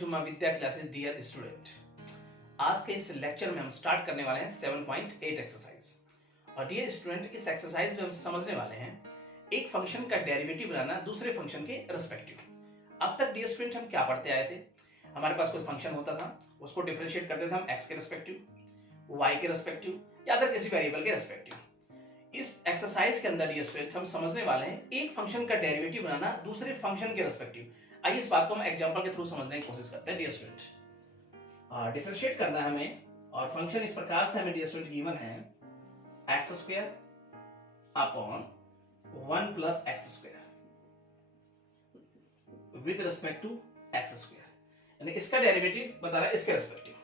To my Vidya classes dear student. आज के इस लेक्चर में हम स्टार्ट करने वाले हैं 7.8 एक्सरसाइज। और डियर स्टूडेंट, इस एक्सरसाइज में हम समझने वाले हैं एक फंक्शन का डेरिवेटिव बनाना दूसरे फंक्शन के रिस्पेक्टिव। अब तक डियर स्टूडेंट हम क्या पढ़ते आए थे? हमारे पास कोई फंक्शन होता था, उसको डिफरेंशिएट करते थे हम एक्स के रिस्पेक्टिव, वाई के रिस्पेक्टिव या अदर किसी वेरिएबल के रिस्पेक्टिव। इस एक्सरसाइज के अंदर डियर स्टूडेंट हम समझने वाले हैं एक फंक्शन का डेरिवेटिव बनाना दूसरे फंक्शन के रिस्पेक्टिव। आइए इस बात को हम एग्जांपल के थ्रू समझने की कोशिश करते हैं डियर स्टूडेंट। डिफरेंशिएट करना है हमें, और फंक्शन इस प्रकार से हमें डियर स्टूडेंट गिवन है x square upon 1 plus x square with respect to x square, यानी इसका डेरिवेटिव बता रहा है इसके रिस्पेक्टिव।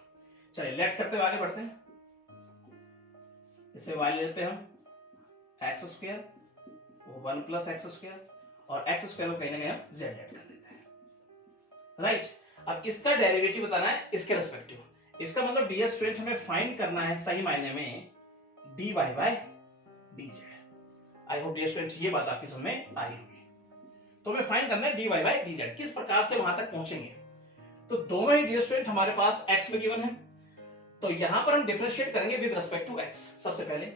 चलिए लेट करते हुए आगे बढ़ते हैं। इसे y लेते हैं हम x square 1 plus x square, और एक्स स्क्वायर को कहीं ना कहीं हम z लेट कर देते हैं, राइट। अब इसका डेरिवेटिव बताना है इसके रिस्पेक्टिव। इसका मतलब डियर स्टूडेंट हमें फाइंड करना है सही मायने में dy by dz। I hope dear student ये बात आपकी समझ में आई होगी। तो हमें फाइंड करना है dy बाय dz। किस प्रकार से वहां तक पहुंचेंगे? तो दोनों ही डियर स्टूडेंट हमारे पास x में गिवन है, तो यहां पर हम डिफरेंशिएट करेंगे विद रिस्पेक्ट टू x। सबसे पहले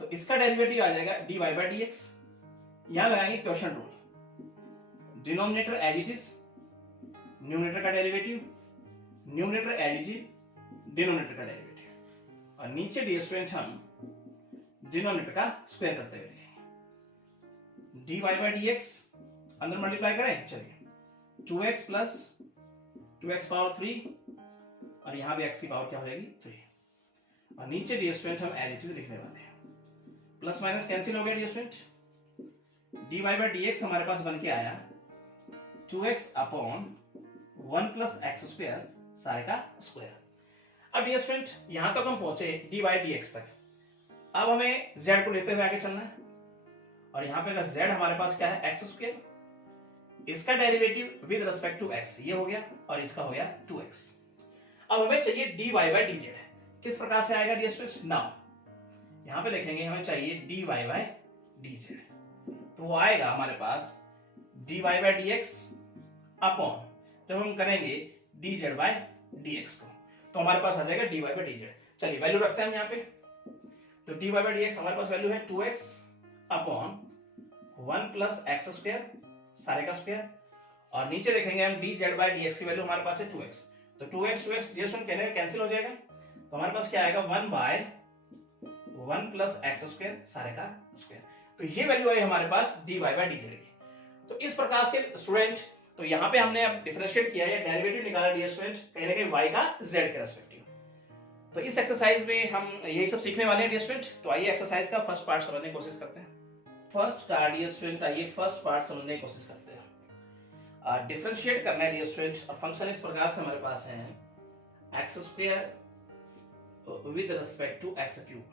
तो इसका डेरिवेटिव आ जाएगा dy बाय dx। यहां लगाएंगे question rule, denominator as it is, numerator का derivative, numerator as it is, denominator का डेरिवेटिव, और नीचे डियर स्टूडेंट हम डिनोमिनेटर का स्क्वायर करते हुए लिखेंगे dy बाय dx। अंदर मल्टीप्लाई करें, चलिए 2x प्लस 2x पावर 3, और यहां भी x की पावर क्या हो जाएगी 3, और नीचे डियर स्टूडेंट हम एज इट इज लिखने वाले हैं। प्लस माइनस कैंसिल हो गया dear student. dy by dx हमारे पास बन के आया 2x upon 1 plus x square सारे का स्क्वायर। अब डियर स्टूडेंट यहां तक हम पहुंचे dy बाय dx तक। अब हमें z को लेते हुए आगे चलना है, और यहां पे z हमारे पास क्या है एक्स स्क्वायर, इसका derivative with respect to x ये हो गया, और इसका हो गया 2x। अब हमें चाहिए dy बाय dz। किस प्रकार से आएगा डियर स्टूडेंट? नाउ यहां पे देखेंगे हमें चाहिए dy बाय dz, तो वो आएगा हमारे पास dy बाय dx अपॉन, जब हम करेंगे dz बाय dx को, तो हमारे पास आ जाएगा dy बाय dz। चलिए वैल्यू रखते हैं हम यहाँ पे। तो dy बाय dx हमारे पास वैल्यू है 2x upon 1 plus x square सारे का स्क्वायर, और नीचे देखेंगे हम dz बाय dx की वैल्यू हमारे पास है 2x। तो 2x डियर स्टूडेंट कहने कैंसिल हो जाएगा, तो हमारे पास क्या आएगा 1 बाय 1 प्लस एक्स स्क्वायर सारे का स्क्वायर। तो ये वैल्यू आई हमारे पास dy बाय dz की। तो इस प्रकार के स्टूडेंट, तो यहाँ पे हमने अब डिफरेंशिएट किया या डेरिवेटिव निकाला डियर स्टूडेंट कहीं ना कहीं y का z के रिस्पेक्टिव। तो इस एक्सरसाइज में हम यही सब सीखने वाले हैं डियर स्टूडेंट। तो आइए एक्सरसाइज का फर्स्ट पार्ट समझने की कोशिश करते हैं। फर्स्ट का डियर स्टूडेंट आइए फर्स्ट पार्ट समझने की कोशिश करते हैं। डिफरेंशिएट करना है डियर स्टूडेंट, और फंक्शन इस प्रकार से हमारे पास है x square with respect to x cube.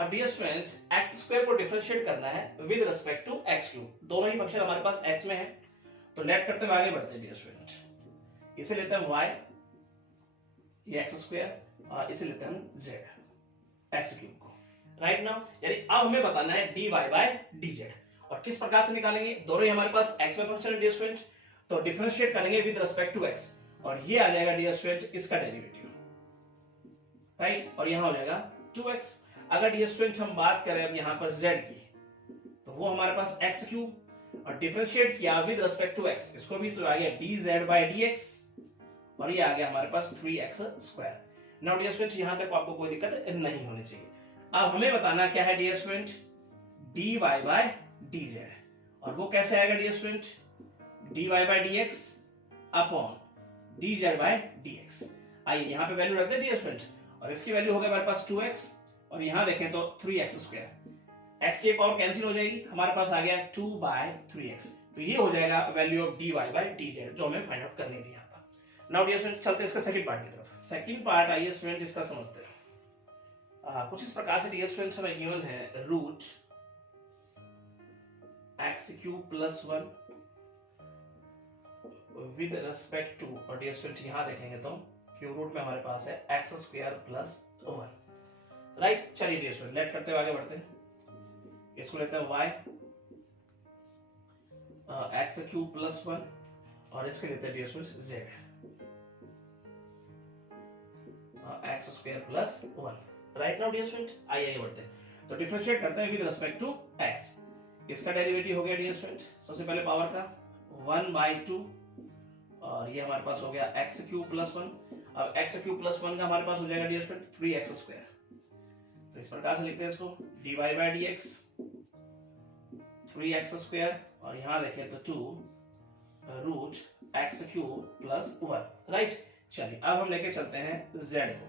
अब डियर स्टूडेंट एक्स स्क्वायर को डिफरेंशिएट करना है with respect to x cube. दोनों ही फंक्शन हमारे पास x में है, तो लेट करते हुए आगे बढ़ते हैं डियर स्टूडेंट। इसे लेते हैं y, ये एक्स स्क्वायर, और इसे लेते हैं हम z एक्स क्यूब को, राइट नाउ। यानी अब हमें बताना है dy बाय dz, और किस प्रकार से निकालेंगे? दोनों ही हमारे पास x में फंक्शन है डियर स्टूडेंट, तो डिफरेंशिएट करेंगे विद रिस्पेक्ट टू x, और ये आ जाएगा डियर स्टूडेंट इसका डेरिवेटिव, राइट, और यहां हो जाएगा 2x। अगर डियर स्टूडेंट हम बात करें अब यहां पर z की, तो वो हमारे पास x क्यूब, और डिफरेंशिएट किया विद रिस्पेक्ट टू x, इसको भी तो आ गया dz बाय dx, और ये आ गया हमारे पास 3x square. Now dear student यहां तक आपको कोई दिक्कत नहीं होनी चाहिए। अब हमें बताना क्या है dear student dy by dz, और वो कैसे आएगा dear student dy by dx upon dz by dx। आइए यहां पे वैल्यू रख दे डियर स्टूडेंट, और इसकी वैल्यू हो गया हमारे पास 2x, और यहां देखें तो 3x स्क्वायर, x की पावर कैंसिल हो जाएगी, हमारे पास आ गया 2 बाय 3x। तो ये हो जाएगा value of dy by dz जो हमें फाइंड आउट करनी थी यहां पर। नाउ डियर स्टूडेंट चलते हैं इसका सेकंड पार्ट की तरफ। सेकंड पार्ट आइए स्टूडेंट इसका समझते हैं। कुछ इस प्रकार से डियर स्टूडेंट हमें गिवन है root x cube plus 1 with respect to, और डियर स्टूडेंट यहां देखेंगे तो क्यूब रूट में हमारे पास है एक्स स्क्वायर प्लस 1, राइट। चलिए डियर स्टूडेंट लेट करते हुए आगे बढ़ते हैं। इसको लेते हैं y एक्स क्यूब प्लस 1, और इसके लेते हैं dear student z। X square plus 1। Right now dear student, आइए बढ़ते हैं। तो डिफरेंशिएट करते हैं विद रिस्पेक्ट टू एक्स। इसका डेरिवेटिव हो गया डियर स्टूडेंट, सबसे पहले पावर का 1/2 और ये हमारे पास हो गया एक्स क्यूब प्लस 1। अब एक्स क्यूब प्लस 1 का हमारे पास हो जाएगा डियर स्टूडेंट 3x स्क्वायर। तो इस प्रकार से लिखते हैं इसको dy by d x 3x square और यहाँ देखें तो 2 root x cube plus 1। Right, चलिए अब हम लेके चलते हैं z को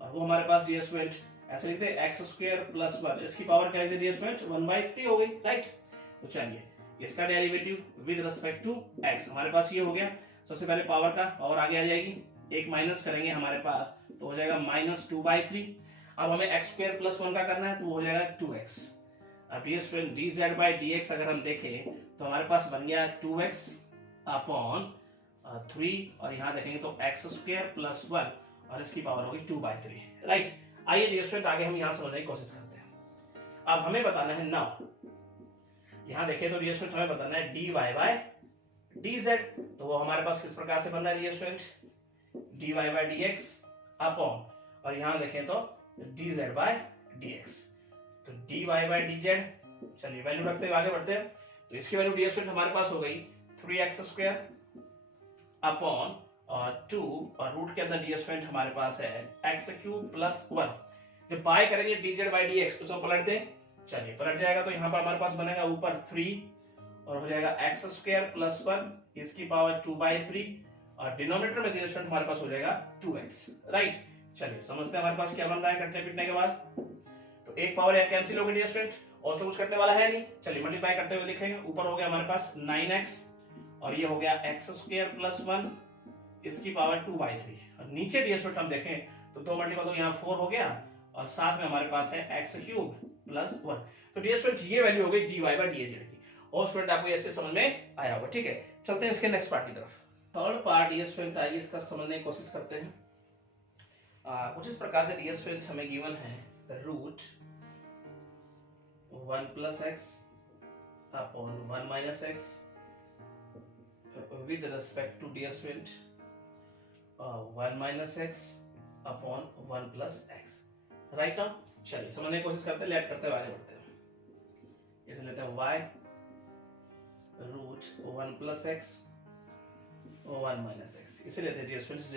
और वो हमारे पास डियर स्टूडेंट ऐसे लिखते हैं एक्स स्क्वायर प्लस 1, इसकी पावर क्या लिखते हैं डियर स्टूडेंट 1/3 हो गई। राइट, तो चलिए इसका derivative with respect to x हमारे पास ये हो गया। सबसे पहले पावर का पावर आगे आ जाएगी, एक माइनस करेंगे हमारे पास तो हो जाएगा -2/3। अब हमें x स्क्वायर प्लस 1 का करना है तो वो हो जाएगा 2x। अब dear student dz by dx अगर हम देखें तो हमारे पास बन गया 2x अपॉन 3 और यहाँ देखेंगे तो x स्क्वायर प्लस 1 और इसकी पावर होगी 2/3। राइट, आइए डियर स्टूडेंट आगे हम यहाँ समझने की कोशिश करते हैं। अब हमें बताना है नाउ, यहाँ देखें तो डियर स्टूडेंट हमें बताना है dy बाई dz। तो वो हमारे पास किस प्रकार से बन रहा है dear student dy by dx upon और यहाँ देखें तो dz बाई dx। तो dy बाई dz, चलिए वैल्यू रखते हुए आगे बढ़ते हैं। तो इसकी वैल्यू डियर स्टूडेंट हमारे पास हो गई 3x स्क्वायर अपॉन 2 और रूट के अंदर डियर स्टूडेंट हमारे पास है x क्यूब प्लस 1। जब बाय करेंगे dz बाई dx तो पलट दें, चलिए पलट जाएगा तो यहाँ पर हमारे पास बनेगा ऊपर 3 और हो जाएगा x स्क्वायर प्लस 1 इसकी पावर 2/3 और डिनोमिनेटर में डियर स्टूडेंट हमारे पास हो जाएगा 2x। राइट, चलिए समझते हैं हमारे पास क्या बन रहा है कटने पिटने के बाद। तो एक पावर यहाँ कैंसिल हो गई डियर स्टूडेंट और तो कुछ कटने वाला है नहीं, चलिए मल्टीप्लाई करते हुए लिखेंगे। ऊपर हो गया हमारे पास 9x और ये हो गया x स्क्वायर प्लस 1 इसकी पावर 2/3 और नीचे डियर स्टूडेंट हम देखें तो 2 मल्टीप्लाई तो यहाँ 4 हो गया और साथ में हमारे पास है x क्यूब प्लस 1। तो डियर स्टूडेंट ये वैल्यू हो गई dy बाई dz की। और स्टूडेंट आपको ये अच्छे समझ में आया होगा। ठीक है, चलते हैं इसके नेक्स्ट पार्ट की तरफ। थर्ड पार्ट डियर स्टूडेंट आइए इसका समझने की कोशिश करते हैं। कुछ इस प्रकार से डियर स्टूडेंट हमें गिवन है root 1 plus x upon 1 minus x with respect to dear student 1 minus x upon 1 plus x. Right now चलिए समझने की कोशिश करते हैं, लेट करते हुए आगे बढ़ते हैं। इसे लेते हैं y root 1 plus x 1 minus x, इसे लेते हैं dear student z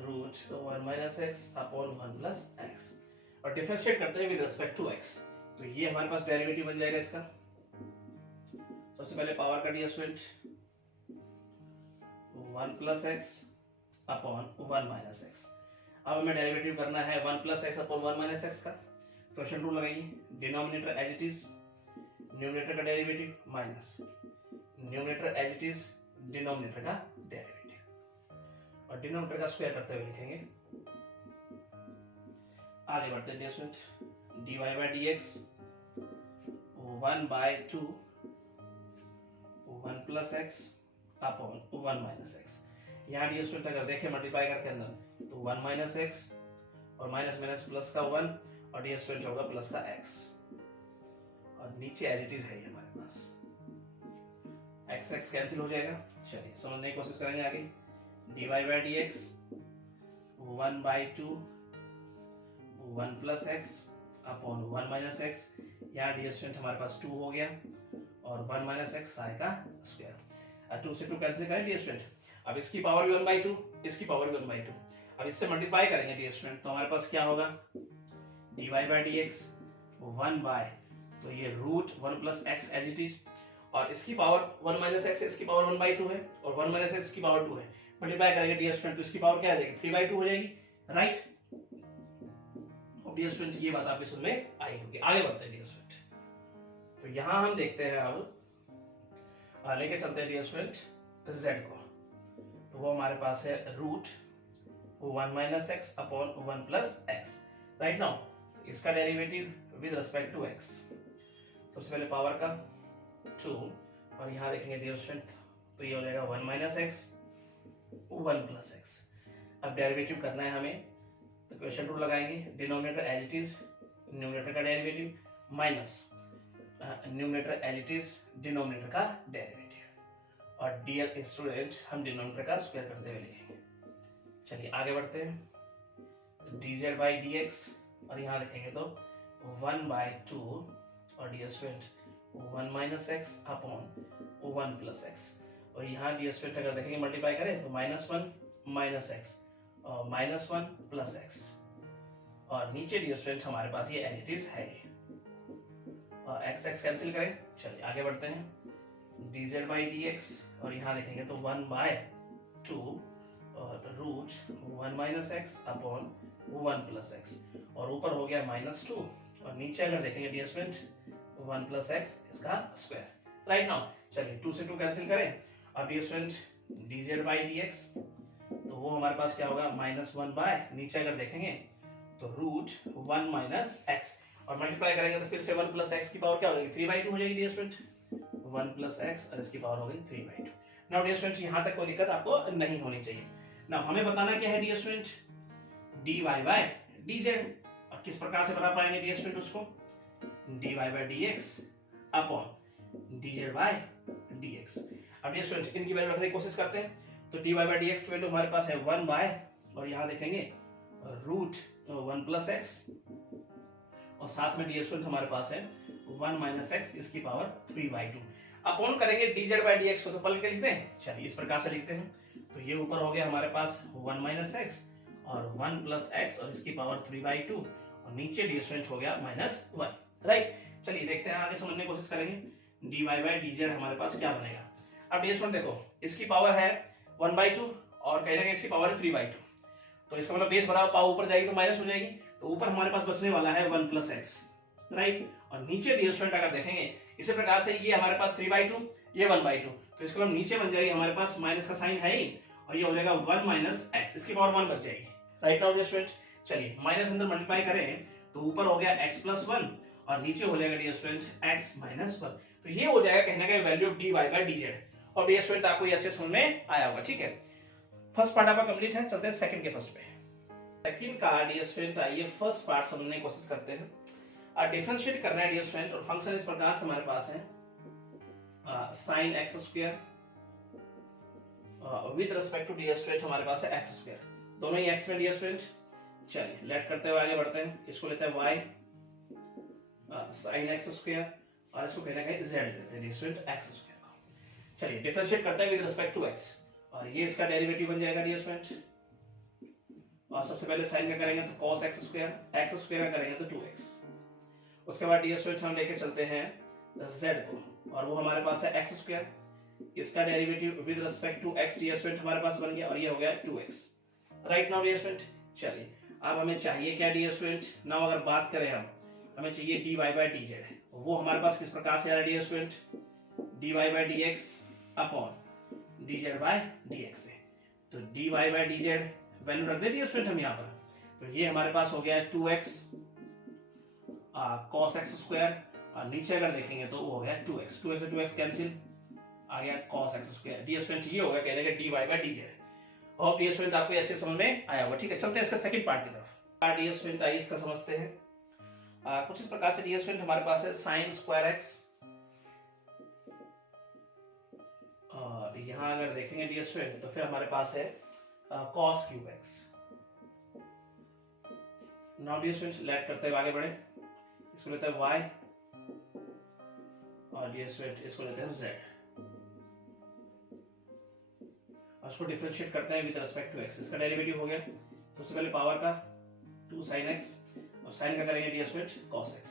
root 1 minus x upon 1 plus x और डिफरेंशिएट करते हैं विद रिस्पेक्ट टू x। तो ये हमारे पास डेरिवेटिव बन जाएगा इसका। सबसे पहले पावर का dear student 1 plus x upon 1 minus x. अब हमें डेरिवेटिव करना है 1 plus x upon 1 minus x का। क्वेश्चन रूल लगाइए, denominator as it is numerator का derivative minus numerator as it is denominator का डेरिवेटिव और डिनोमिनेटर का स्क्वायर करते हुए लिखेंगे। आगे बढ़ते हैं dear student dy by dx 1/2 1 plus x upon 1 minus x. यहाँ डियर स्टूडेंट अगर देखें मल्टीप्लाई करके अंदर तो 1 माइनस एक्स और माइनस माइनस प्लस का 1 और डियर स्टूडेंट होगा प्लस का x और नीचे एज इट इज है हमारे पास x x कैंसिल हो जाएगा। चलिए समझने की कोशिश करेंगे आगे। dy by dx 1/2 1 plus x upon 1 minus x. यहाँ डियर स्टूडेंट हमारे पास 2 हो गया और 1 माइनस एक्स सारे का स्क्वायर। 2 से 2 कैंसिल करें डियर स्टूडेंट। अब इसकी पावर भी 1/2 इसकी पावर भी 1/2। अब इससे मल्टीप्लाई करेंगे डियर स्टूडेंट तो हमारे पास क्या होगा dy बाई dx 1 बाय तो ये root 1 plus x as it is और इसकी पावर 1 माइनस एक्स इसकी पावर 1/2 है और 1 माइनस एक्स की पावर 2 है। मल्टीप्लाई करेंगे डियर स्टूडेंट तो इसकी पावर क्या आ जाएगी 3/2 हो जाएगी। राइट, डियर स्टूडेंट ये बात आपके समझ में आई होगी। आगे बढ़ते हैं डियर स्टूडेंट। तो यहाँ हम देखते हैं अब लेके चलते हैं डियर स्टूडेंट z को। तो वो हमारे पास है root 1 minus x upon 1 plus x. Right now इसका derivative with respect to x। सबसे पहले पावर का 2 और यहाँ देखेंगे डियर स्टूडेंट तो ये हो जाएगा 1 माइनस एक्स 1 प्लस एक्स। अब डेरिवेटिव करना है हमें तो क्वेश्चन रूल लगाएंगे, denominator as it is numerator का derivative minus numerator as it is denominator का डेरिवेटिव और डियर स्टूडेंट हम डिनोमिनेटर का स्क्वायर करते हुए लिखेंगे। चलिए आगे बढ़ते हैं, dz बाई dx, और यहाँ देखेंगे तो 1/2 और dear student 1 minus x upon 1 plus x, और यहाँ डियर स्टूडेंट अगर देखेंगे मल्टीप्लाई करें तो -1 माइनस एक्स और -1 प्लस एक्स, और नीचे डियर स्टूडेंट हमारे पास ये एज इट इज है, और एक्स एक्स कैंसिल करें। चलिए आगे बढ़ते हैं, dz बाई dx, और यहाँ देखेंगे तो 1/2 और root 1 minus x upon 1 plus x, और ऊपर हो गया -2, और नीचे अगर देखेंगे डियर स्टूडेंट 1 प्लस एक्स इसका स्क्वायर। राइट नाउ चलिए 2 से 2 कैंसिल करें, अब dear student dz by dx, तो वो हमारे पास क्या होगा -1 बाय, नीचे अगर देखेंगे तो रूट 1 माइनस एक्स, और मल्टीप्लाई करेंगे तो फिर से 1 प्लस एक्स की पावर क्या हो जाएगी 3/2 हो जाएगी डियर स्टूडेंट, 1 प्लस एक्स और इसकी पावर हो गई 3/2। नाउ डियर स्टूडेंट यहाँ तक कोई दिक्कत आपको नहीं होनी चाहिए। नाउ हमें बताना क्या है dear student, dy by dz, और किस प्रकार से बना पाएंगे डियर स्टूडेंट उसको, dy by dx upon dz by dx। अब डियर स्टूडेंट इनकी वैल्यू रखने की कोशिश करते हैं, तो dy बाय dx की वैल्यू हमारे पास है 1 बाय, और यहाँ देखेंगे रूट 1 प्लस एक्स, और साथ में डियर स्टूडेंट हमारे पास है 1 माइनस एक्स इसकी पावर 3/2, अपॉन करेंगे dz बाय dx को तो पलट के लिखते हैं। चलिए इस प्रकार से लिखते हैं, तो ये ऊपर हो गया हमारे पास 1 माइनस एक्स और 1 प्लस एक्स और इसकी पावर 3/2, और नीचे डियर स्टूडेंट हो गया -1। राइट, चलिए देखते हैं आगे समझने की कोशिश करेंगे dy बाय dz हमारे पास क्या बनेगा। अब डियर स्टूडेंट देखो इसकी पावर है 1/2 और कहीं ना कहीं इसकी पावर है 3/2, तो इसका मतलब बेस बराबर पावर ऊपर जाएगी तो माइनस हो जाएगी, तो ऊपर हमारे पास बचने वाला है 1 प्लस एक्स। राइट, और नीचे डियर स्टूडेंट अगर देखेंगे इसी प्रकार से ये हमारे पास 3/2 ये 1/2, तो इसका मतलब नीचे बन जाएगी हमारे पास माइनस का साइन है ही, और ये हो जाएगा 1 माइनस एक्स, इसकी पावर 1 बच जाएगी। राइट नाउ डियर स्टूडेंट चलिए माइनस अंदर मल्टीप्लाई करें तो ऊपर हो गया x प्लस 1 और नीचे हो जाएगा डियर स्टूडेंट x माइनस 1, तो ये हो जाएगा कहने का value of dy by dz। और डियर स्टूडेंट आपको ये अच्छे समझ में आया होगा। ठीक है, फर्स्ट पार्ट आपका कंप्लीट है, चलते हैं सेकंड के फर्स्ट पे। सेकंड का डियर स्टूडेंट आइए फर्स्ट पार्ट समझने की कोशिश करते हैं। डिफरेंशिएट करना है डियर स्टूडेंट, और फंक्शन इस प्रकार से हमारे पास है sin x square with respect to dear student हमारे पास है x स्क्वायर, दोनों ही x में डियर स्टूडेंट। चलिए लेट करते हुए आगे बढ़ते हैं, इसको लेते हैं y sin x स्क्वायर और इसको कहना है z लेते हैं डियर स्टूडेंट x स्क्वायर को। चलिए डिफरेंशिएट करते हैं विद रिस्पेक्ट टू x, और ये इसका डेरिवेटिव बन जाएगा डियर स्टूडेंट, और सबसे पहले sin का करेंगे तो cos x स्क्वायर का करेंगे तो 2x। उसके बाद डियर स्टूडेंट हम लेके चलते हैं z को, और वो हमारे पास है x स्क्वायर, इसका derivative with respect to x dear student हमारे पास बन गया, और ये हो गया 2x। Right now dear student चलिए अब हमें चाहिए क्या डियर स्टूडेंट, नाउ अगर बात करें हमें चाहिए dy बाय dz, वो हमारे पास किस प्रकार से आ रहा है dear student, dy by dx upon dz by dx से, तो dy बाय dz वैल्यू रख दे डियर स्टूडेंट हम यहाँ पर, तो ये हमारे पास हो गया है 2x cos x स्क्वायर, और नीचे अगर देखेंगे तो वो हो गया 2x, 2x से 2x कैंसिल आ गया cos x square. Dear student ये होगा कहने का dy by dz। Hope dear student आपको ये अच्छे समझ में आया होगा। ठीक है, चलते हैं इसका सेकंड पार्ट की तरफ। डियर स्टूडेंट आइए इसका समझते हैं। कुछ इस प्रकार से डियर स्टूडेंट हमारे पास है sin स्क्वायर x, और यहाँ अगर देखेंगे डियर स्टूडेंट तो फिर हमारे पास है cos cube x। Now dear student let करते हुए आगे बढ़े, इसको लेते हैं y और डियर स्टूडेंट इसको लेते हैं z, और इसको डिफरेंशिएट करते हैं विद रिस्पेक्ट टू x। इसका डेरिवेटिव हो गया सबसे पहले पावर का 2 sin x, और sin का करेंगे डियर स्टूडेंट cos x।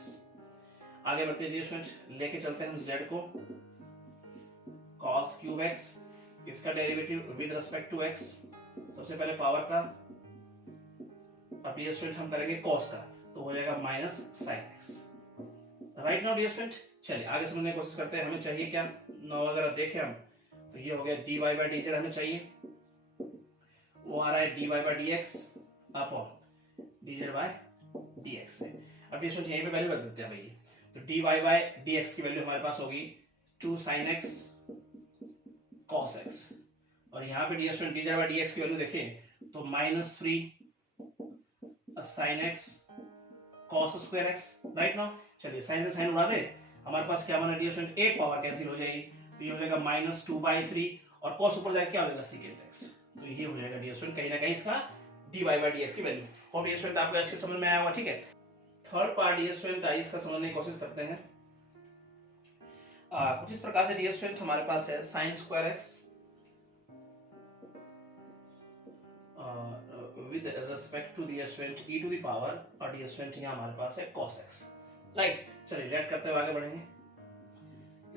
आगे बढ़ते हैं डियर स्टूडेंट, लेके चलते हैं z को cos क्यूब x, इसका derivative with respect to x, सबसे पहले पावर का, अब डियर स्टूडेंट हम करेंगे cos का, तो हो जाएगा minus sin x। Right now dear student चलिए आगे समझने की कोशिश करते हैं, हमें चाहिए क्या, नाउ अगर देखें हम तो ये हो गया dy बाय dz हमें चाहिए, वो आ रहा है dy by dx upon dz by dx से। अब ये सोचिए यहीं पे वैल्यू रख देते हैं भाई, तो dy बाय dx की वैल्यू हमारे पास होगी 2 sin x cos x, और यहाँ पे dear student dz by dx की वैल्यू देखें तो -3 sin x cos square x। Right now चलिए साइन से साइन उड़ा दे, हमारे पास क्या बना डियर स्टूडेंट 8 पावर कैंसिल हो जाएगी, तो ये हो जाएगा -2/3, और cos ऊपर जाके क्या हो जाएगा secant x, तो ये हो जाएगा डियर स्टूडेंट कहीं ना कहीं इसका dy बाई dx की वैल्यू। होप डियर स्टूडेंट आपको अच्छे समझ में आया होगा, ठीक है। थर्ड पार्ट डियर स्टूडेंट आइए इसका समझने की कोशिश करते हैं। कुछ इस प्रकार से डियर स्टूडेंट हमारे पास है sin square x with respect to dear student e to the power, और डियर स्टूडेंट यहाँ हमारे पास है cos x, राइट। चलिए लेट करते हुए आगे बढ़ेंगे।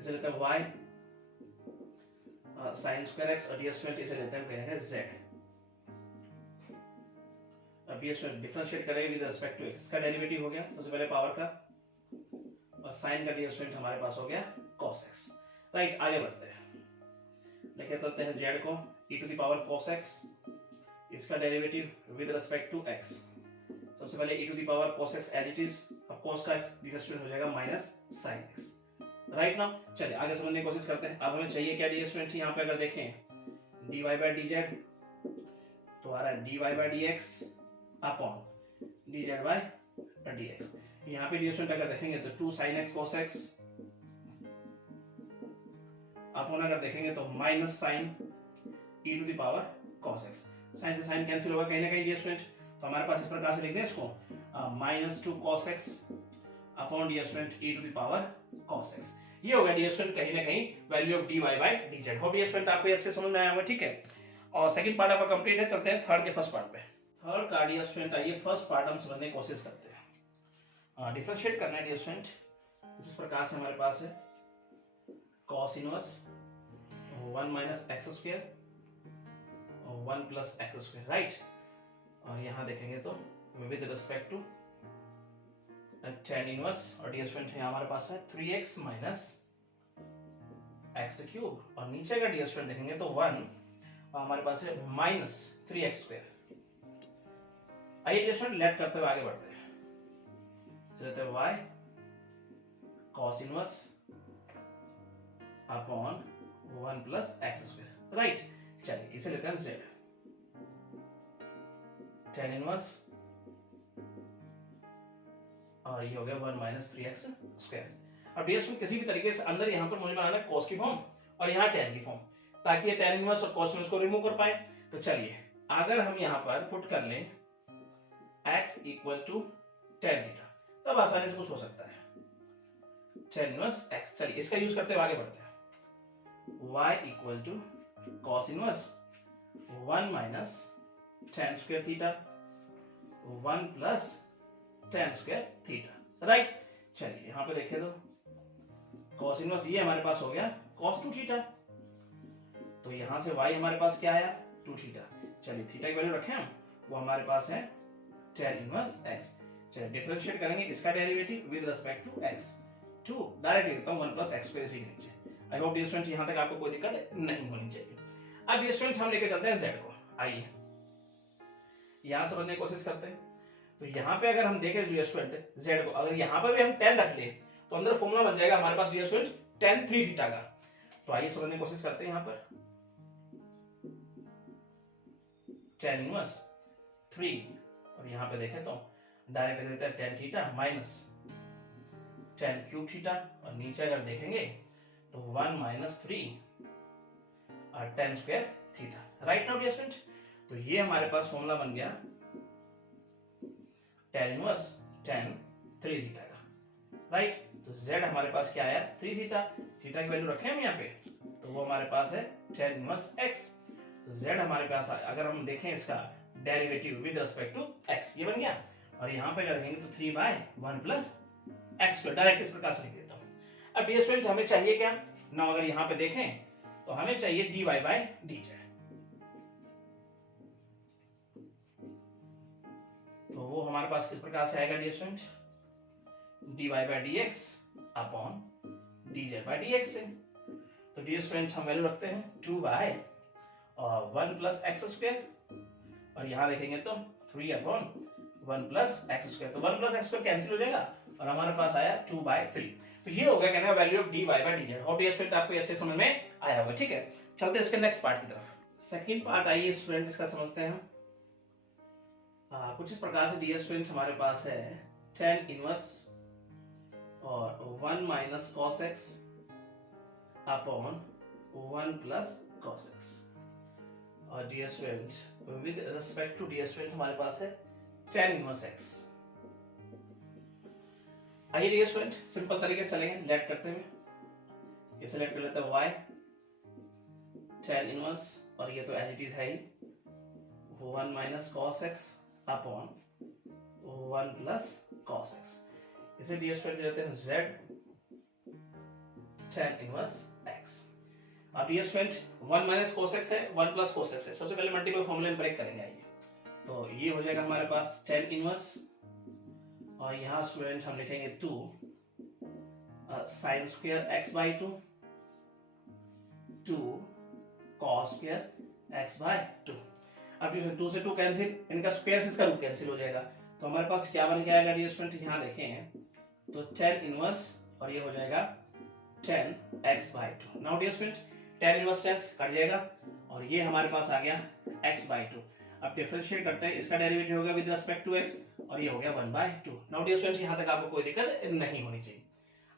इसे लेते हैं y sin स्क्वायर एक्स, और डियर स्टूडेंट इसे लेते हैं कहेंगे z। अब डियर स्टूडेंट डिफरेंशिएट करेंगे विद रिस्पेक्ट टू x, का डेरिवेटिव हो गया सबसे पहले पावर का, और sin का डियर स्टूडेंट हमारे पास हो गया cos x, राइट। आगे बढ़ते हैं, लेके चलते हैं z को e to the power cos x, इसका derivative with respect to x, सबसे पहले e to the power cos x as it is, अब cos का डियर स्टूडेंट हो जाएगा माइनस sin x, राइट ना। चलिए आगे समझने की कोशिश करते हैं। अब हमें चाहिए क्या डियर स्टूडेंट, यहाँ पे अगर देखें dy बाई dz तो आ रहा है dy by dx upon dz by dx। यहाँ पे डियर स्टूडेंट अगर देखेंगे तो 2 sin x cos x upon अगर देखेंगे तो minus sin e to the power cos x। Sine से साइन कैंसिल होगा कहीं ना कहीं डियर स्टूडेंट, तो हमारे पास इस प्रकार से लिख दें इसको -2 cos x upon dear student e to the power cos x। ये होगा डियर स्टूडेंट कहीं ना कहीं value of dy by dz। Hope dear student आपको अच्छे समझ में आया होगा, ठीक है। और सेकंड पार्ट आपका कंप्लीट है, चलते हैं थर्ड के फर्स्ट पार्ट पे। थर्ड का डियर स्टूडेंट आइए फर्स्ट पार्ट हम समझने की कोशिश करते हैं। डिफरेंशिएट करना है डियर स्टूडेंट, जिस प्रकार से हमारे पास है cos inverse 1 minus x square 1 plus x square, right. और यहां देखेंगे तो with respect to tan inverse, और डियर स्टूडेंट यहाँ हमारे पास है 3x माइनस एक्स क्यूब, और नीचे का डियर स्टूडेंट देखेंगे तो 1 और हमारे पास है माइनस 3x स्क्वायर। आइए डियर स्टूडेंट लेट करते हुए आगे बढ़ते हैं। चलते हैं y cos inverse upon 1 plus x square, right. चलिए इसे लेते हैं z tan इनवर्स, और ये हो गया 1 माइनस 3x स्क्वायर। अब डियर स्टूडेंट किसी भी तरीके से अंदर यहाँ पर मुझे बनाना है cos की फॉर्म और यहाँ tan की फॉर्म, ताकि ये tan इनवर्स और cos इनवर्स को रिमूव कर पाए। तो चलिए अगर हम यहाँ पर पुट कर लें x equal to tan theta, तब आसानी से कुछ हो सकता है tan इनवर्स x। चलिए इसका यूज करते हुए आगे बढ़ते हैं। y equal to cos inverse 1 minus tan square theta 1 plus tan square theta, right. चलिए यहाँ पे देखें तो cos इनवर्स ये हमारे पास हो गया cos 2 थीटा, तो यहाँ से y हमारे पास क्या आया 2 थीटा। चलिए थीटा की वैल्यू रखें हम, वो हमारे पास है tan इनवर्स x। चलिए डिफरेंशिएट करेंगे इसका derivative with respect to x, 2 direct लिखता हूँ 1 प्लस एक्स स्क्वायर इसी के नीचे। आई होप डियर स्टूडेंट यहाँ तक आपको कोई दिक्कत नहीं होनी चाहिए। अब डियर स्टूडेंट हम लेके चलते हैं z को। आइए यहाँ समझने की कोशिश करते हैं। तो यहाँ पे अगर हम देखें डियर स्टूडेंट z को, अगर यहाँ पे भी हम tan रख ले तो अंदर फॉर्मूला बन जाएगा हमारे पास डियर स्टूडेंट tan 3 थीटा का। तो आइए समझने की कोशिश करते हैं। यहाँ पर tan इनवर्स 3, और यहाँ पे देखें तो डायरेक्ट लिख देते हैं tan theta minus tan cube theta, और नीचे अगर देखेंगे तो 1 माइनस 3 और tan square theta, right now dear student. तो ये हमारे पास फॉर्मूला बन गया tan इनवर्स tan 3 थीटा का, राइट। तो z हमारे पास क्या आया 3 थीटा, थीटा की वैल्यू रखें हम यहाँ पे, तो वो हमारे पास है tan इनवर्स x। तो z हमारे पास अगर हम देखें इसका derivative with respect to x, ये बन गया। और यहाँ पे अगर देखेंगे तो 3 by 1 plus x square, direct इस प्रकार से लिख देता हूँ। अब डियर स्टूडेंट हमें चाहिए क्या ना, अगर यहाँ पे देखें तो हमें चाहिए dy बाय dz। तो वो हमारे पास किस प्रकार से आएगा dear student, dy by dx upon dz by dx से। तो डियर स्टूडेंट हम वैल्यू रखते हैं 2 बाय 1 प्लस एक्स स्क्वायर, और यहाँ देखेंगे तो 3 अपॉन 1 प्लस एक्स स्क्वायर। तो 1 प्लस एक्स स्क्वायर कैंसिल हो जाएगा और हमारे पास आया 2 बाय 3। तो ये हो गया कहना value of dy by dz। Hope dear student आपको अच्छे समझ में आया होगा, ठीक है। चलते हैं इसके नेक्स्ट पार्ट की तरफ। सेकंड पार्ट आइए स्टूडेंट इसका समझते हैं। कुछ इस प्रकार से डियर स्टूडेंट हमारे पास है tan इनवर्स और 1 minus cos x upon 1 plus cos x, और dear student with respect to dear student हमारे पास है tan इनवर्स x। आइए डी स्टूडेंट सिंपल तरीके से चलेंगे, लेट करते हुए ये सेलेक्ट कर लेते हैं y tan इनवर्स, और ये तो एज इट इज है ही 1 minus cos x upon 1 plus cos x। इसे डी स्क्वायर लेते हैं z tan इनवर्स x। अब D square 1 minus cos x है, 1 प्लस cos x है। सबसे पहले मल्टीपल फॉर्मूले में ब्रेक करेंगे। आइए तो ये हो जाएगा हमारे पास tan इनवर्स, और यहाँ स्टूडेंट हम लिखेंगे 2 sin square x by 2 cos square x by 2। अब 2 से 2 कैंसिल, इनका स्क्वायर से इसका रूट कैंसिल हो जाएगा, तो हमारे पास क्या बन के आएगा डी स्टूडेंट, यहाँ देखें तो tan इनवर्स और ये हो जाएगा tan x by 2। Now dear student tan inverse x cut जाएगा और ये हमारे पास आ गया x बाई 2। अब डिफरेंशिएट करते हैं, इसका डेरिवेटिव होगा विद रिस्पेक्ट टू x और ये हो गया 1 बाई 2। नाउ डी स्टूडेंट यहाँ तक आपको कोई दिक्कत नहीं होनी चाहिए।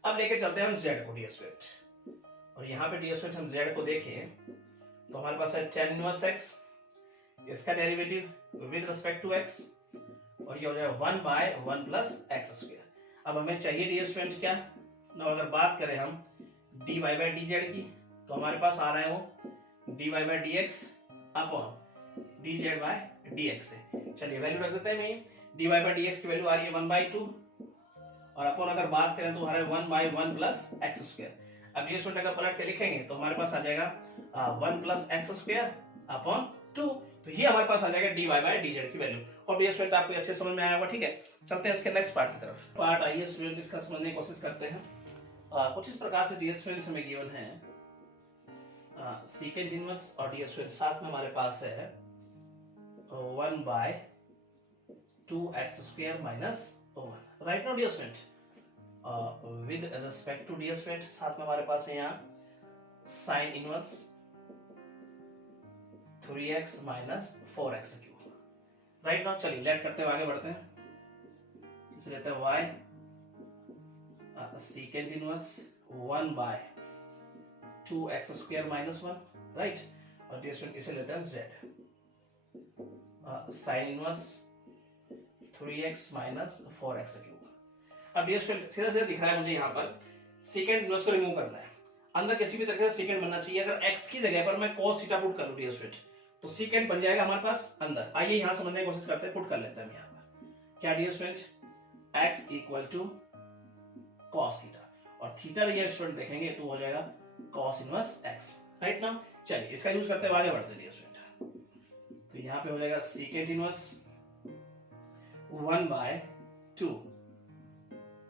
अब लेके चलते हैं हम z को डी स्टूडेंट, और यहाँ पे डी स्टूडेंट हम z को देखें तो हमारे पास है tan इनवर्स x, इसका derivative with respect to x और ये हो जाएगा 1 बाय 1 प्लस x स्क्वायर। अब हमें चाहिए डी स्टूडेंट क्या, ना अगर बात करें हम dy बाय dz की तो हमारे पास आ रहा है वो dy by dx upon dz by dx से। चलिए वैल्यू रख देते हैं, मैं dy बाय dx की वैल्यू आ रही है 1 बाय 2 और अपॉन अगर बात करें तो हमारे 1 बाय 1 प्लस x स्क्वायर। अब ये स्टूडेंट अगर पलट के लिखेंगे तो हमारे पास आ जाएगा 1 प्लस x स्क्वायर अपॉन 2, तो ये हमारे पास आ जाएगा dy बाय dz की वैल्यू। और ये स्टूडेंट आपको अच्छे समझ में आया होगा, ठीक है। चलते हैं इसके नेक्स्ट पार्ट की तरफ। पार्ट आइए स्टूडेंट इसका समझने की कोशिश करते हैं। कुछ इस प्रकार से डी स्टूडेंट हमें गिवन है सेकंड इनवर्स और डी स्क्वायर साथ में हमारे पास है 1 by 2x square minus 1। Right now d square with respect to d square साथ में हमारे पास है यहाँ sine inverse 3x minus 4x cube. Right now चलिए लेट करते हुए आगे बढ़ते हैं। इसे लेते हैं y second inverse 1 by 2x square minus 1। Right, और इसे लेते हैं z sign inverse 3x minus 4x cube. अब ये सीधा सीधा दिख रहा है मुझे यहाँ पर सेकंड इनवर्स को रिमूव करना है, अंदर किसी भी तरीके से सेकंड बनना चाहिए। अगर x की जगह पर मैं cos थीटा पुट कर लूं डी स्क्वायर तो सेकंड बन जाएगा हमारे पास अंदर। आइए यहाँ समझने की कोशिश करते हैं, पुट कर लेते हैं यहाँ पर क्या d square x equal to cos theta, और थीटा ये स्टूडेंट देखेंगे तो हो जाएगा cos इनवर्स x। राइट ना, चलिए इसका यूज करते हुए आगे बढ़ते हैं स्टूडेंट। तो यहाँ पे हो जाएगा second inverse 1 by 2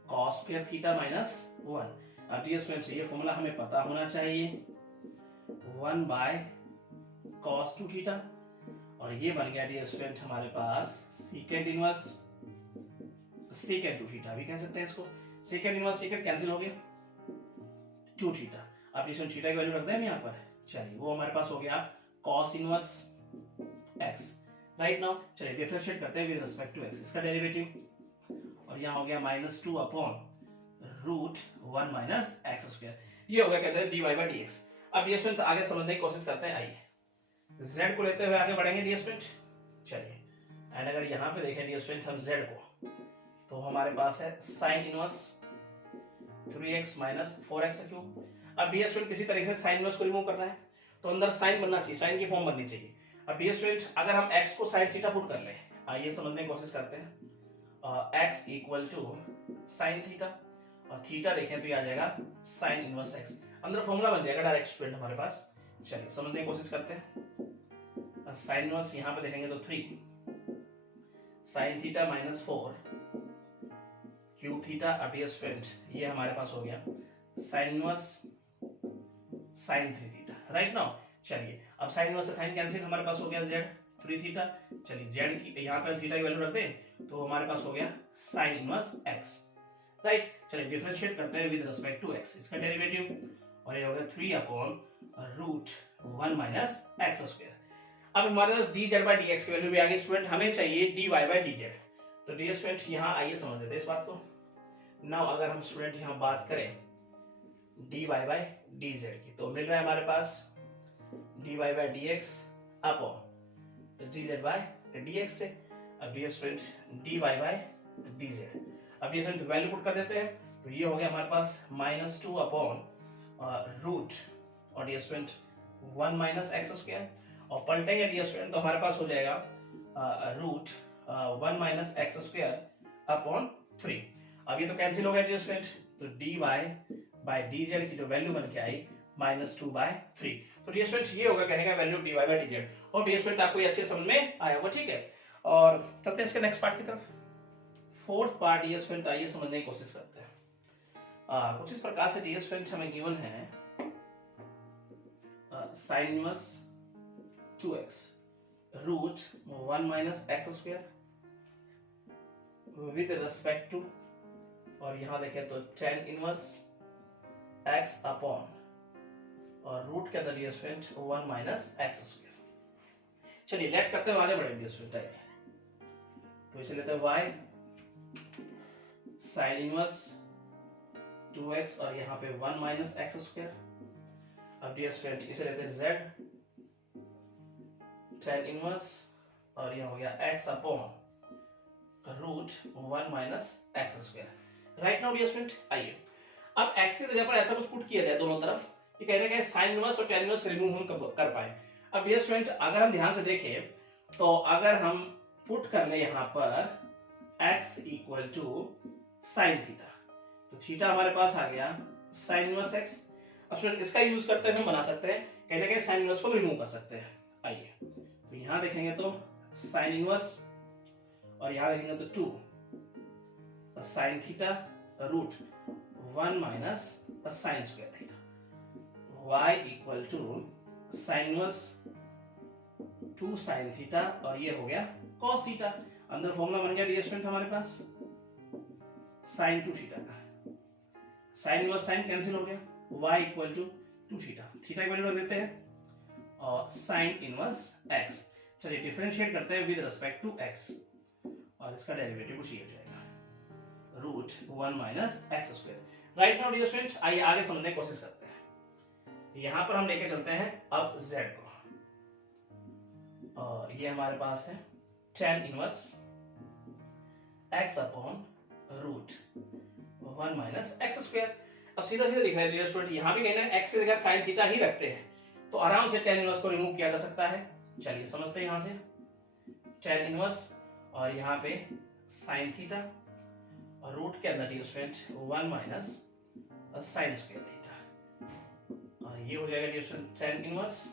cos square theta minus 1। अब ये स्टूडेंट ये फॉर्मूला हमें पता होना चाहिए 1 बाय cos 2 थीटा, और ये बन गया डी स्टूडेंट हमारे पास सेकंड इनवर्स सेकंड 2 थीटा भी कह सकते हैं इसको। सेकंड इनवर्स सेकंड कैंसिल हो गया 2 थीटा। अब इसमें थीटा की वैल्यू रख दें यहाँ पर, चलिए वो हमारे पास हो गया cos inverse x। Right now चलिए डिफरेंशिएट करते हैं विद रिस्पेक्ट टू x, इसका डेरिवेटिव और यहाँ हो गया -2 upon root 1 minus x square. ये हो गया कहते हैं dy बाय dx। अब ये स्टूडेंट आगे समझने की कोशिश करते हैं। आइए z को लेते हुए आगे बढ़ेंगे डी स्टूडेंट। चलिए एंड अगर यहाँ पे देखें डी स्टूडेंट हम z को तो हमारे पास है sign inverse 3x minus 4x cube. अब डी स्टूडेंट किसी तरीके से साइन इनवर्स को रिमूव करना है तो अंदर साइन बनना चाहिए, साइन की फॉर्म बननी चाहिए। अब डी स्टूडेंट अगर हम x को साइन थीटा पुट कर ले, आइए समझने की कोशिश करते हैं। x equal to sine theta और थीटा देखें तो ये आ जाएगा साइन इनवर्स x, अंदर फॉर्मूला बन जाएगा डायरेक्ट स्टूडेंट हमारे पास। चलिए समझने की कोशिश करते हैं। साइन इनवर्स यहाँ पे देखेंगे तो 3 sine theta minus 4 cube theta. अब ये स्टूडेंट ये हमारे पास हो गया sine inverse sign 3 theta. Right now चलिए अब साइन इनवर्स से साइन कैंसिल, हमारे पास हो गया z 3 थीटा। चलिए z की यहाँ पर थीटा की वैल्यू रखते हैं तो हमारे पास हो गया साइन इनवर्स x। राइट, चलिए डिफरेंशिएट करते हैं विद रिस्पेक्ट टू x, इसका डेरिवेटिव और ये हो गया 3 upon root 1 minus x square. अब हमारे पास dz बाय dx की वैल्यू भी आ गई स्टूडेंट, हमें चाहिए dy बाय dz। तो डी स्टूडेंट यहाँ आइए समझ लेते हैं इस बात को। नाउ अगर हम स्टूडेंट यहाँ बात करें dy बाय dz की तो मिल रहा है हमारे पास dy by dx upon dz by dx से। अब dear student dy by dz, अब ये स्टूडेंट वैल्यू पुट कर देते हैं, तो ये हो गया हमारे पास -2 अपॉन रूट और dear student 1 minus x square, और पलटेंगे डियर स्टूडेंट तो हमारे पास हो जाएगा root 1 minus x square upon 3। अब ये तो कैंसिल हो गया डियर स्टूडेंट, तो dy बाय dz की जो वैल्यू बन के आई -2/3। तो डियर स्टूडेंट ये होगा कहने का वैल्यू dy बाय dz। और डियर स्टूडेंट आपको ये अच्छे समझ में आया होगा, ठीक है। और चलते हैं इसके नेक्स्ट पार्ट की तरफ। फोर्थ पार्ट डियर स्टूडेंट आइए समझने की कोशिश करते हैं। कुछ इस प्रकार से डियर स्टूडेंट हमें गिवन है sin inverse 2x root 1 minus x square with respect to, और यहां देखें तो tan इनवर्स x अपॉन और रूट के अंदर dear student 1 minus x square. चलिए लेट करते हैं, आगे बढ़ेंगे डियर स्टूडेंट। तो इसे लेते हैं y sin इनवर्स 2x और यहाँ पे 1 माइनस एक्स स्क्वायर। अब डियर स्टूडेंट इसे लेते हैं z tan इनवर्स और यह हो गया x upon root 1 minus x square. Right now dear student आइए अब x की जगह पर ऐसा कुछ पुट किया जाए दोनों तरफ, ये कह रहे हैं sin इनवर्स और tan इनवर्स रिमूव हम कर पाए। अब डियर स्टूडेंट अगर हम ध्यान से देखें तो अगर हम पुट कर ले यहाँ पर x equal to sine theta, तो थीटा हमारे पास आ गया साइन इनवर्स x। अब स्टूडेंट इसका यूज करते हुए हम बना सकते हैं, कहने के साइन इनवर्स को रिमूव कर सकते हैं। आइए तो यहां देखेंगे तो साइन इनवर्स और यहां देखेंगे तो 2 sine theta root 1 minus sine square theta, y equal to sine inverse 2 sine theta और ये हो गया cos थीटा। अंदर फॉर्मूला बन गया डियर स्टूडेंट हमारे पास साइन 2 थीटा का, साइन इनवर्स साइन कैंसिल हो गया, y equal to 2 theta, theta की वैल्यू रख देते हैं और साइन इनवर्स x। चलिए डिफरेंशिएट करते हैं विद रिस्पेक्ट टू x और इसका डेरिवेटिव कुछ ये हो जाएगा root 1 minus x square. Right now dear student आइए आगे समझने की कोशिश करते हैं। यहां पर हम लेके चलते हैं अब z को, और ये हमारे पास है tan inverse x upon root 1 minus x square. अब सीधा सीधा दिख रहा है डियर स्टूडेंट, यहां भी कहना x की जगह sin थीटा ही रखते हैं, तो आराम से tan इनवर्स को रिमूव किया जा सकता है। चलिए समझते हैं, यहां से tan इनवर्स और यहां पे sin थीटा और रूट के अंदर dear student 1 minus sin square theta, और ये हो जाएगा डियर स्टूडेंट tan इनवर्स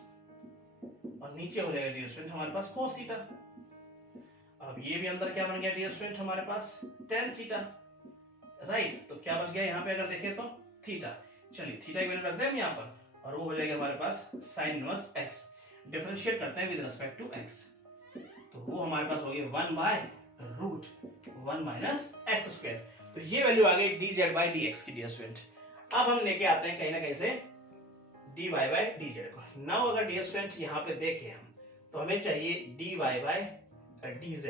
और नीचे हो जाएगा डियर स्टूडेंट हमारे पास cos थीटा। अब ये भी अंदर क्या बन गया डियर स्टूडेंट हमारे पास tan थीटा। राइट, तो क्या बच गया यहाँ पे अगर देखें तो थीटा। चलिए थीटा की वैल्यू रख दें हम यहाँ पर और वो हो जाएगा हमारे पास sin इनवर्स x। डिफरेंशिएट करते हैं विद रिस्पेक्ट टू x, तो वो हमारे पास हो गया 1 by root 1 minus x square. तो ये वैल्यू आ गई dz बाय dx की डियर स्टूडेंट। अब हम लेके आते हैं कहीं ना कहीं से dy बाय dz को। नाउ अगर डियर स्टूडेंट यहाँ पे देखें हम तो हमें चाहिए dy बाय dz,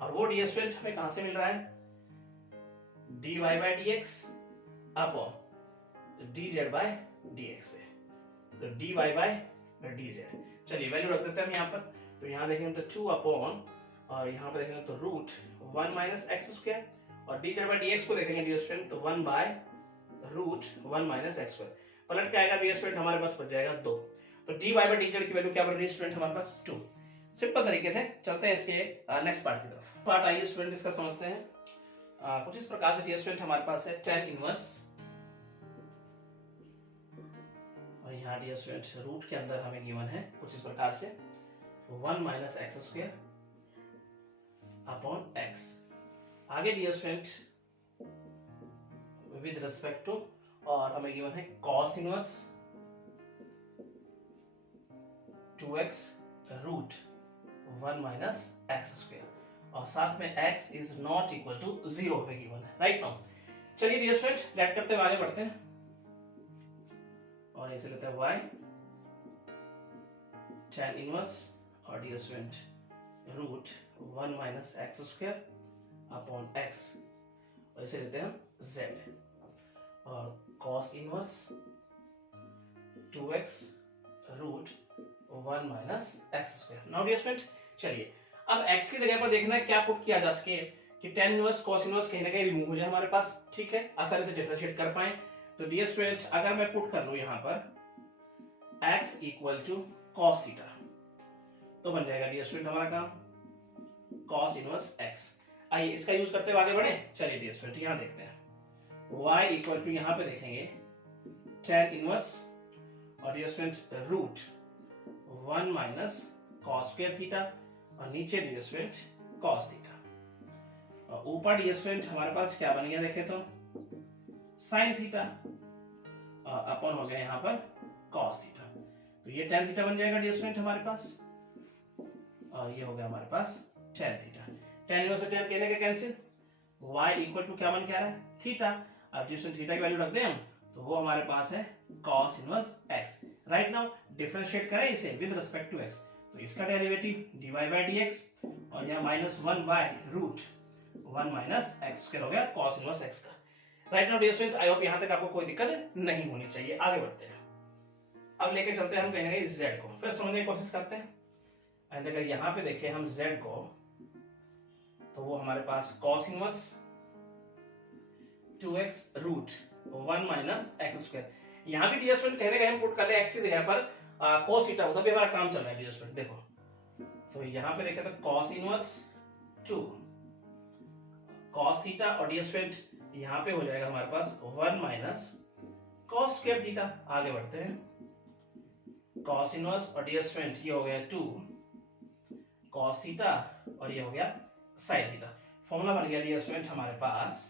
और वो डियर स्टूडेंट हमें कहां से मिल रहा है dy by dx upon dz by dx से, तो dy बाय dz। चलिए वैल्यू रख देते हैं हम यहाँ पर, तो यहाँ देखेंगे तो 2 अपॉन और यहाँ पे देखेंगे तो रूट 1 माइनस एक्स स्क्वायर और dz बाय dx को देखेंगे डियर स्टूडेंट तो 1 by root 1 minus x square. पलट के आएगा डियर स्टूडेंट हमारे पास बच जाएगा 2, तो dy बाय dz की वैल्यू क्या बन रही है स्टूडेंट हमारे पास 2। सिंपल तरीके से चलते हैं इसके नेक्स्ट पार्ट की तरफ। पार्ट आइए स्टूडेंट इसका समझते हैं। कुछ इस प्रकार से डियर स्टूडेंट हमारे पास है tan इनवर्स और यहाँ डियर स्टूडेंट रूट के अंदर हमें गिवन है कुछ इस प्रकार से 1 minus x square upon x। आगे dear student with respect to और हमें गिवन है cos inverse 2x root 1 minus x square और साथ में x is not equal to 0 हमें गिवन है। राइट नाउ चलिए डियर स्टूडेंट लेट करते हुए आगे बढ़ते हैं और इसे लेते हैं y tan इनवर्स और dear student root 1 minus x square upon x और इसे लेते हैं हम z और cos inverse 2x root 1 minus x square. Now dear student चलिए अब x की जगह पर देखना है क्या पुट किया जा सके कि tan इनवर्स cos इनवर्स कहीं ना कहीं रिमूव हो जाए हमारे पास, ठीक है, आसानी से डिफरेंशिएट कर पाए। तो डियर स्टूडेंट अगर मैं पुट कर लूं यहां पर x equal to cos theta तो बन जाएगा डियर स्टूडेंट हमारा काम cos इनवर्स x। आइए इसका यूज करते हुए आगे बढ़े। चलिए डियर स्टूडेंट यहां देखते हैं y इक्वल टू यहां पे देखेंगे tan इनवर्स और dear student root 1 minus cos square theta और नीचे डियर स्टूडेंट cos थीटा और ऊपर डियर स्टूडेंट हमारे पास क्या बन गया देखे तो sin थीटा अपन हो गया यहाँ पर cos थीटा। तो ये tan थीटा बन जाएगा डियर स्टूडेंट हमारे पास और ये हो गया हमारे पास tan थीटा। tan इनवर्स से tan कहने का कैंसिल, y इक्वल टू क्या बन के आ रहा है थीटा। अब जिस थीटा की वैल्यू रख दें हम तो वो हमारे पास है cos inverse x। Right now differentiate करें इसे विद रिस्पेक्ट टू x तो इसका डेरिवेटिव dy बाय dx और यहाँ minus 1 by root 1 minus x square हो गया cos इनवर्स x का। Right now dear students I hope यहाँ तक आपको कोई दिक्कत नहीं होनी चाहिए। आगे बढ़ते हैं, अब लेके चलते हैं हम कहीं ना कहीं z को, फिर समझने की कोशिश करते हैं। एंड अगर यहाँ पे देखें हम z को तो वो हमारे पास cos inverse 2x root 1 minus x square. यहाँ भी डियर स्टूडेंट कहने का हम पुट कर ले x की जगह पर cos थीटा होता है, हमारा काम चल रहा है डियर स्टूडेंट। देखो तो यहाँ पे देखें तो cos इनवर्स 2 cos थीटा और डियर स्टूडेंट यहाँ पे हो जाएगा हमारे पास 1 माइनस cos स्क्वायर थीटा। आगे बढ़ते हैं cos इनवर्स और डियर स्टूडेंट ये हो गया 2 cos थीटा और ये हो गया sin थीटा। फॉर्मूला बन गया डियर स्टूडेंट हमारे पास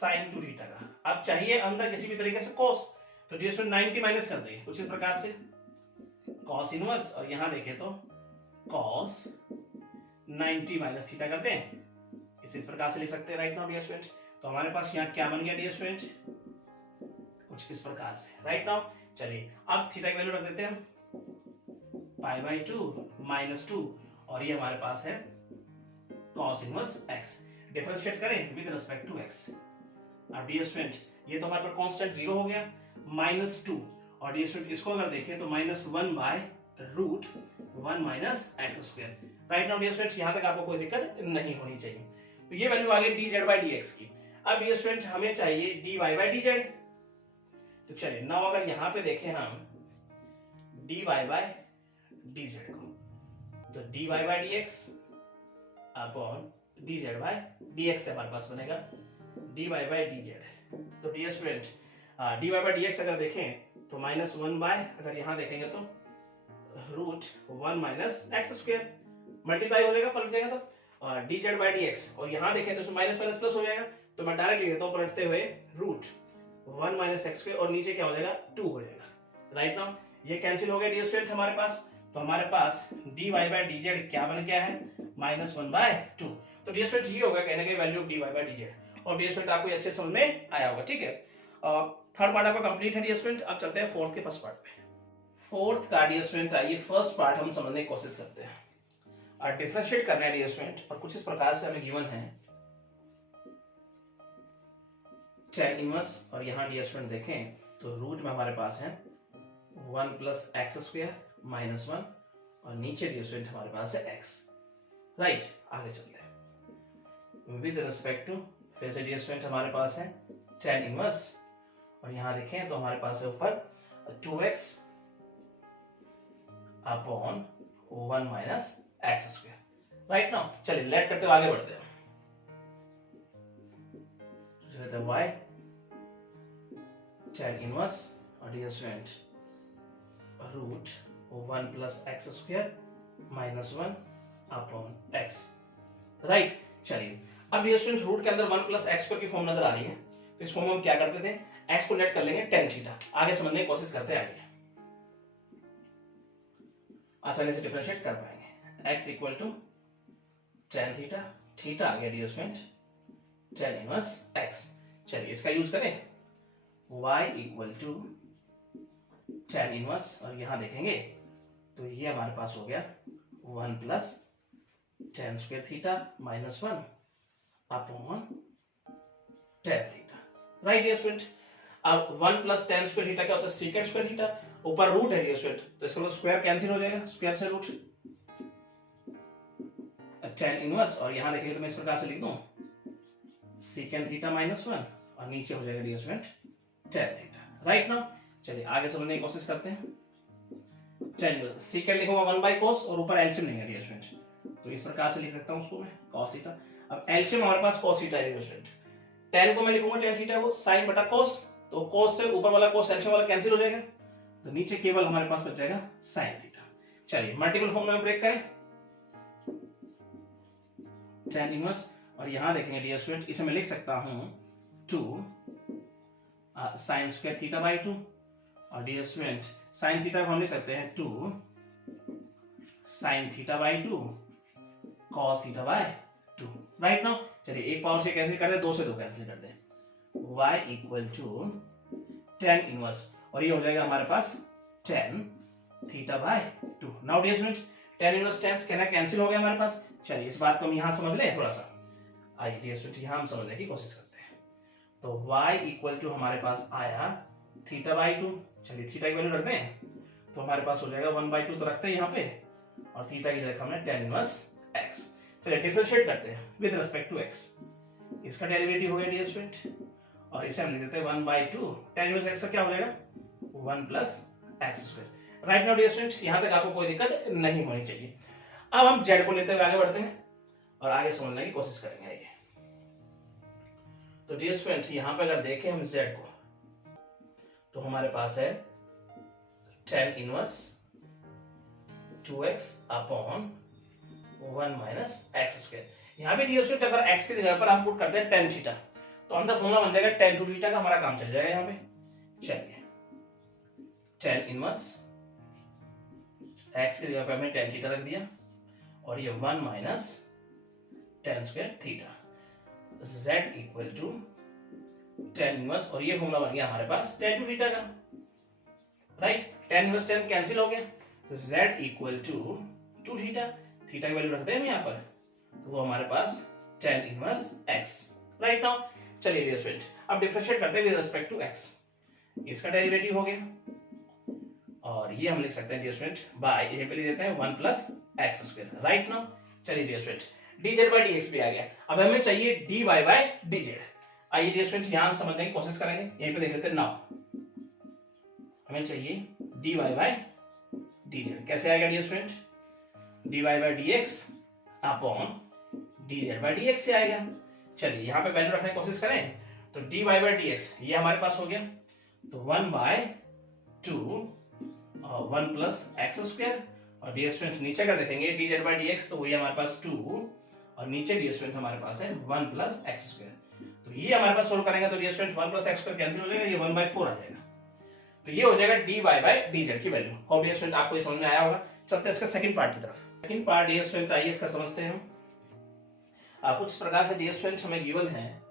sin 2 थीटा का। अब चाहिए अंदर किसी भी तरीके से cos तो डियर स्टूडेंट 90 माइनस कर देंगे कुछ इस प्रकार से cos इनवर्स और यहाँ देखें तो cos 90 माइनस थीटा करते हैं, इस प्रकार से लिख सकते हैं। राइट नाउ डियर स्टूडेंट तो हमारे पास यहाँ क्या बन गया डियर स्टूडेंट कुछ इस प्रकार से। राइट नाउ चलिए अब थीटा की वैल्यू रख देते हैं हम पाई बाई 2 माइनस 2 और ये हमारे पास है cos इनवर्स x। डिफरेंशिएट करें विद रिस्पेक्ट टू x। अब डियर स्टूडेंट ये तो हमारे पास कांस्टेंट 0 हो गया माइनस 2 और डियर स्टूडेंट इसको अगर देखें तो minus 1 by root 1 minus x square. Right now dear student यहाँ तक आपको कोई दिक्कत नहीं होनी चाहिए। तो ये वैल्यू आ गई dz बाय dx की। अब डियर स्टूडेंट हमें चाहिए dy बाय dz। तो चलिए नाउ अगर यहाँ पे देखें हम dy बाय dz को तो dy by dx upon dz by dx से हमारे पास बनेगा dy बाय dz। तो dear student dy by dx अगर देखें तो माइनस 1 बाय अगर यहाँ देखेंगे तो root 1 minus x square multiply हो जाएगा पलट जाएगा तो dz बाय dx और यहाँ देखें तो माइनस माइनस प्लस हो जाएगा तो मैं डायरेक्ट लिख देता हूँ पलटते हुए रूट 1 माइनस एक्स स्क्वायर और नीचे क्या हो जाएगा 2 हो जाएगा। राइट नाउ ये कैंसिल हो गया डियर स्टूडेंट हमारे पास। तो हमारे पास dy बाय dz क्या बन गया है माइनस 1 बाय 2। तो डियर स्टूडेंट ये होगा कहने का value of dy by dz और डियर स्टूडेंट आपको अच्छे समझ में आया होगा। ठीक है थर्ड पार्ट आपका कंप्लीट है डियर स्टूडेंट। अब चलते हैं फोर्थ के फर्स्ट पार्ट पे। फोर्थ का डियर स्टूडेंट आइए फर्स्ट पार्ट हम समझने की कोशिश करते हैं और डिफरेंशिएट करना है डियर स्टूडेंट और कुछ इस प्रकार से हमें गिवन है tan इनवर्स और यहाँ डियर स्टूडेंट देखें तो रूट में हमारे पास है 1 प्लस एक्स स्क्वायर माइनस 1 और नीचे डियर स्टूडेंट हमारे पास है x। राइट आगे चलते हैं विद रिस्पेक्ट टू फिर से डियर स्टूडेंट हमारे पास है tan इनवर्स और यहाँ देखें तो हमारे पास है ऊपर 2x upon 1 minus x square. Right now चलिए लेट करते हुए आगे बढ़ते हैं। y tan इनवर्स और dear student root 1 plus x square minus 1 upon x। Right चलिए अब डियर स्टूडेंट रूट के अंदर 1 प्लस एक्स स्क्वायर की फॉर्म नजर आ रही है तो इस फॉर्म में हम क्या करते थे x को लेट कर लेंगे tan थीटा। आगे समझने की कोशिश करते हैं आगे आसानी से डिफरेंशिएट कर पाएंगे। x equal to tan theta theta आ गया dear student tan inverse x। चलिए इसका यूज करें y equal to tan inverse और यहां देखेंगे तो ये हमारे पास हो गया 1 plus tan square theta minus 1 upon tan theta. Right dear student अब 1 प्लस tan स्क्वायर थीटा क्या होता है सेकंड स्क्वायर थीटा ऊपर रूट है डियर स्टूडेंट, तो इसका मतलब स्क्वायर कैंसिल हो जाएगा, स्क्वायर से रूट tan इनवर्स, और यहां देखिए तो मैं इस प्रकार से लिख दूं secant थीटा माइनस 1 और नीचे हो जाएगा dear student tan theta. Right now चलिए आगे समझने की कोशिश करते हैं। tan इनवर्स secant लिखूंगा 1 बाय cos और ऊपर एलसीएम लेंगे डियर स्टूडेंट, तो इस प्रकार से लिख सकता हूं उसको मैं cos थीटा। अब एलसीएम हमारे पास cos थीटा है डियर स्टूडेंट, tan को मैं लिखूंगा tan थीटा को sin बटा cos, तो cos से ऊपर वाला cos एलसीएम वाला कैंसिल हो जाएगा, तो नीचे केवल हमारे पास बच जाएगा sin थीटा। चलिए मल्टीपल फॉर्मूला में ब्रेक करें tan इनवर्स, और यहां देखेंगे डियर स्टूडेंट इसे मैं लिख सकता हूं 2 sin स्क्वायर थीटा बाय 2, और डियर स्टूडेंट sin थीटा को हम लिख सकते हैं 2 sin theta by 2 cos theta by 2। Right now चलिए एक पावर से कैंसिल कर दे, 2 से 2 कैंसिल कर दे, y equal to tan inverse, और ये हो जाएगा हमारे पास tan theta by 2। Now dear student tan inverse tan कहना कैंसिल हो गया हमारे पास। चलिए इस बात को हम यहां समझ लें थोड़ा सा, आइए डियर स्टूडेंट यहां हम समझने की कोशिश करते हैं। तो y इक्वल टू हमारे पास आया थीटा बाय 2, चलिए थीटा की वैल्यू रखते हैं, तो हमारे पास हो जाएगा 1 बाय 2 तो रखते हैं यहाँ पे, और थीटा की जगह हमने tan इनवर्स x। चलिए डिफरेंशिएट करते हैं विद रिस्पेक्ट टू x, इसका डेरिवेटिव हो गया डियर स्टूडेंट, और इसे हम लिख देते हैं 1 बाय 2 tan इनवर्स x का क्या हो जाएगा 1 plus x square. Right now dear student यहां तक आपको कोई दिक्कत नहीं होनी चाहिए। अब हम z को लेते हुए आगे बढ़ते हैं और आगे समझने की कोशिश करेंगे। ये तो डियर स्टूडेंट यहां पे अगर देखें हम z को, तो हमारे पास है tan inverse 2x upon 1 minus x square. यहां पे डियर स्टूडेंट अगर x की जगह पर हम पुट करते हैं tan थीटा, तो अंदर फॉर्मूला बन जाएगा tan 2 थीटा का, हमारा काम चल जाएगा यहाँ पे। चलिए tan इनवर्स x की जगह पे हमने tan थीटा रख दिया, और ये 1 minus tan square theta, z equal to tan inverse, और ये फॉर्मूला बन गया हमारे पास tan 2 थीटा का। Right tan inverse tan cancel हो गया, तो z equal to 2 theta, theta की वैल्यू रखते हैं हम यहाँ पर, तो वो हमारे पास tan inverse x। Right now चलिए डियर स्टूडेंट अब डिफरेंशिएट करते हैं विद रिस्पेक्ट टू x, इसका डेरिवेटिव हो गया, और ये हम लिख सकते हैं डियर स्टूडेंट बाय, यहां पे लिख देते हैं 1 plus x square. Right now चलिए dear student dz by dx भी आ गया, अब हमें चाहिए dy बाय dz। आइए डियर स्टूडेंट यहां हम समझने की कोशिश करेंगे, यहीं पे देख लेते हैं। नाउ हमें चाहिए dy बाय dz, कैसे आएगा dear student dy by dx upon dz by dx से आएगा। चलिए यहां पे वैल्यू रखने की कोशिश करें, तो dy बाय dx ये हमारे पास हो गया, तो 1 बाय 2 और 1 प्लस एक्स स्क्वायर, और डियर स्टूडेंट नीचे का देखेंगे dz बाय dx, तो वही हमारे पास 2, और नीचे डियर स्टूडेंट हमारे पास है 1 प्लस एक्स स्क्वायर, तो ये हमारे पास सोल्व करेंगे तो dear student 1 plus x square cancel हो जाएगा, ये 1 बाय 4 आ जाएगा, तो ये हो जाएगा dy बाय dz की वैल्यू। होप डियर स्टूडेंट आपको ये समझ में आया होगा। चलते हैं इसका सेकंड पार्ट की तरफ। सेकंड पार्ट डियर स्टूडेंट आइए इसका समझते हैं हम। कुछ प्रकार से डियर स्टूडेंट हमें गिवन है,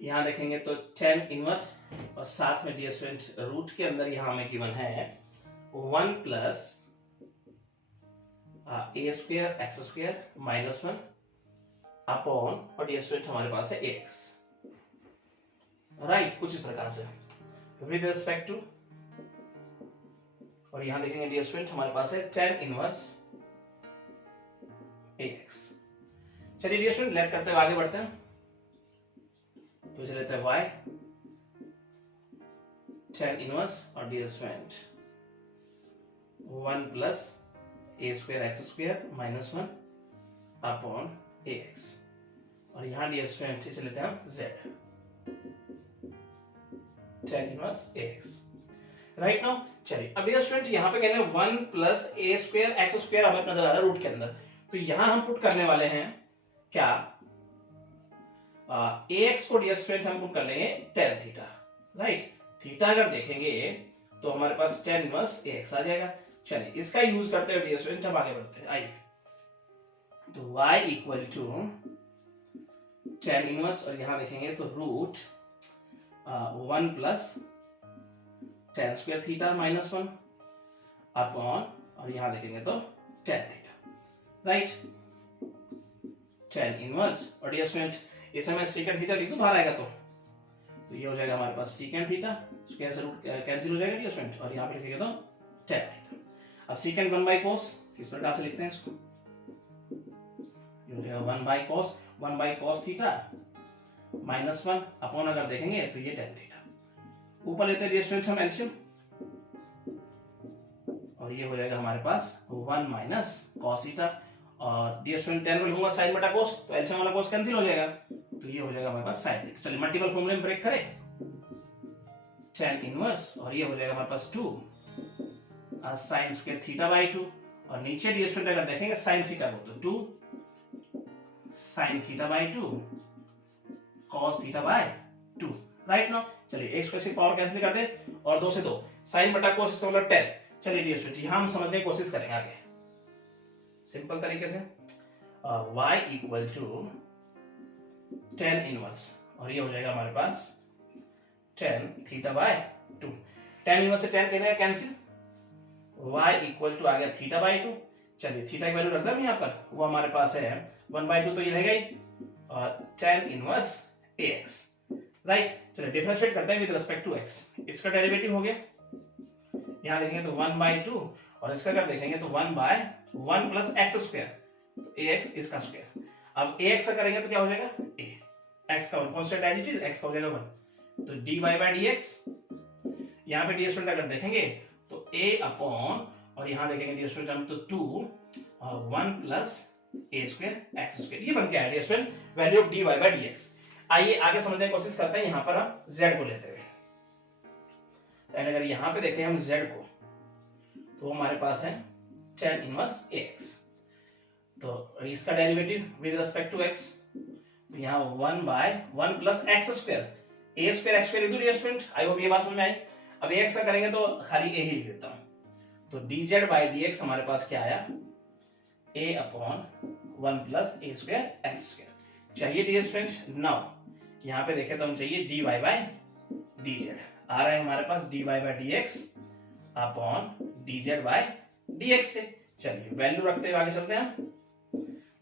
यहाँ देखेंगे तो tan इनवर्स, और साथ में डियर स्टूडेंट रूट के अंदर यहाँ हमें गिवन है 1 plus a square x square minus 1 upon, और डियर स्टूडेंट हमारे पास है x। राइट कुछ इस प्रकार से विद रिस्पेक्ट टू, और यहां देखेंगे डियर स्टूडेंट हमारे पास है tan इनवर्स ax। चलिए डियर स्टूडेंट लेट करते हुए आगे बढ़ते हैं, तो इसे लेते हैं y tan इनवर्स, और dear student 1 plus a square x square minus 1 upon ax, और यहां डियर स्टूडेंट इसे लेते हैं हम z tan inverse ax। Right now चलिए अब डियर स्टूडेंट यहां पे कहने 1 plus a square x square हमें नजर आ रहा है रूट के अंदर, तो यहां हम पुट करने वाले हैं क्या ax को डियर स्टूडेंट हम पुट कर लेंगे tan थीटा। राइट थीटा अगर देखेंगे तो हमारे पास tan इनवर्स ax आ जाएगा। चलिए इसका यूज करते हुए डियर स्टूडेंट हम आगे बढ़ते हैं। आइए तो y equal to tan inverse, और यहां देखेंगे तो root 1 plus tan square theta minus 1 upon, और यहां देखेंगे तो tan theta. Right tan inverse, और डियर स्टूडेंट इसे मैं सेकंड थीटा लिख दूं बाहर आएगा, तो तो ये हो जाएगा हमारे पास सीकेंड थीटा, स्क्वायर से रूट कैंसिल हो जाएगा डियर स्टूडेंट, और यहाँ पे लिखेंगे तो टेन थीटा। अब सीकेंड 1 बाई कोस, इस प्रकार से लिखते हैं इसको, ये हो जाएगा 1 by cos theta minus 1 upon, अगर देखेंगे तो ये टेन थीटा। ऊपर लेते हैं डियर स्टूडेंट हम एलसीएम, और ये हो जाएगा हमारे पास 1 माइनस कॉस थीटा, और डियर स्टूडेंट 10 को लिखूंगा साइन बटा कोस, तो एलसीएम वाला कोस कैंसिल हो जाएगा, तो ये हो जाएगा हमारे पास साइन थीटा। चलिए मल्टीपल फॉर्मूले में ब्रेक करें, tan इनवर्स, और ये हो जाएगा हमारे पास 2 साइन स्क्वायर थीटा बाई 2, और नीचे डियर स्टूडेंट अगर देखेंगे साइन थीटा को, तो 2 sine theta by 2 cos theta by 2, right ना। चलिए एक स्क्वायर से पावर कैंसिल कर दे, और 2 से 2 साइन बटा कोस, इसका मतलब 10। चलिए डियर स्टूडेंट यहां हम समझने की कोशिश करेंगे आगे सिंपल तरीके से, y equal to tan inverse, और ये हो जाएगा हमारे पास tan theta by 2, tan inverse से tan कहने का कैंसिल, y इक्वल टू आ गया थीटा बाय 2। चलिए थीटा की वैल्यू रख दे यहाँ पर, वो हमारे पास है 1/2, तो ये रहेगा ही, और tan इनवर्स ax, राइट। चलिए डिफरेंशिएट करते हैं विद रिस्पेक्ट टू x, इसका डेरिवेटिव हो गया, यहाँ देखेंगे तो 1/2, और इसका अगर देखेंगे तो 1/1 प्लस एक्स स्क्वायर, तो ax इसका स्क्वायर। अब ax का करेंगे तो क्या हो जाएगा, a x का constant as it is, x का हो जाएगा 1, तो dy बाय dx, यहाँ पे डियर स्टूडेंट अगर देखेंगे तो a अपॉन, और यहाँ देखेंगे डियर स्टूडेंट हम तो 2 और 1 plus a square x square, ये बन गया है dear student value of dy by dx। आइए आगे समझने की कोशिश करते हैं, यहाँ पर हम z को लेते हुए, अगर यहाँ पे देखें हम z को, तो हमारे पास है tan इनवर्स ax, तो इसका derivative with respect to x, तो यहाँ 1/1 plus x square, a square x square, dear student I hope ये बात समझ में आई। अब ax का करेंगे तो खाली a ही लिख देता हूं, तो dz बाय dx हमारे पास क्या आया, a upon 1 plus a square x square. चाहिए डियर स्टूडेंट, नाउ यहाँ पे देखें तो हम चाहिए dy बाय dz, आ रहा है हमारे पास dy by dx upon dz by dx से। चलिए वैल्यू रखते हुए आगे चलते हैं हम,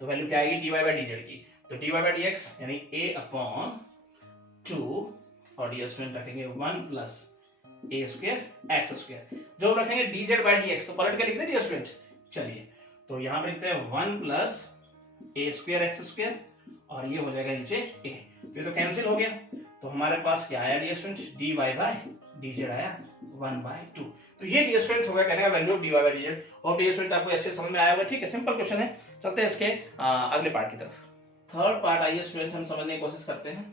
तो वैल्यू क्या आएगी dy बाय dz की, तो dy बाय dx यानी a अपॉन 2, और डियर स्टूडेंट रखेंगे 1 plus a square x square, जो रखेंगे dz बाय dx, तो पलट के लिखते हैं डियर स्टूडेंट। चलिए तो यहाँ पे लिखते हैं 1 plus a square x square, और ये हो जाएगा नीचे a, तो ये तो कैंसिल हो गया, तो हमारे पास क्या आया dear student, dy by dz आया 1/2, तो ये डियर स्टूडेंट हो गया कहने का value of dy by dz। और डियर स्टूडेंट आपको अच्छे समझ में आया होगा, ठीक है, सिंपल क्वेश्चन है। चलते हैं इसके अगले पार्ट की तरफ। थर्ड पार्ट आइए स्टूडेंट हम समझने की कोशिश करते हैं,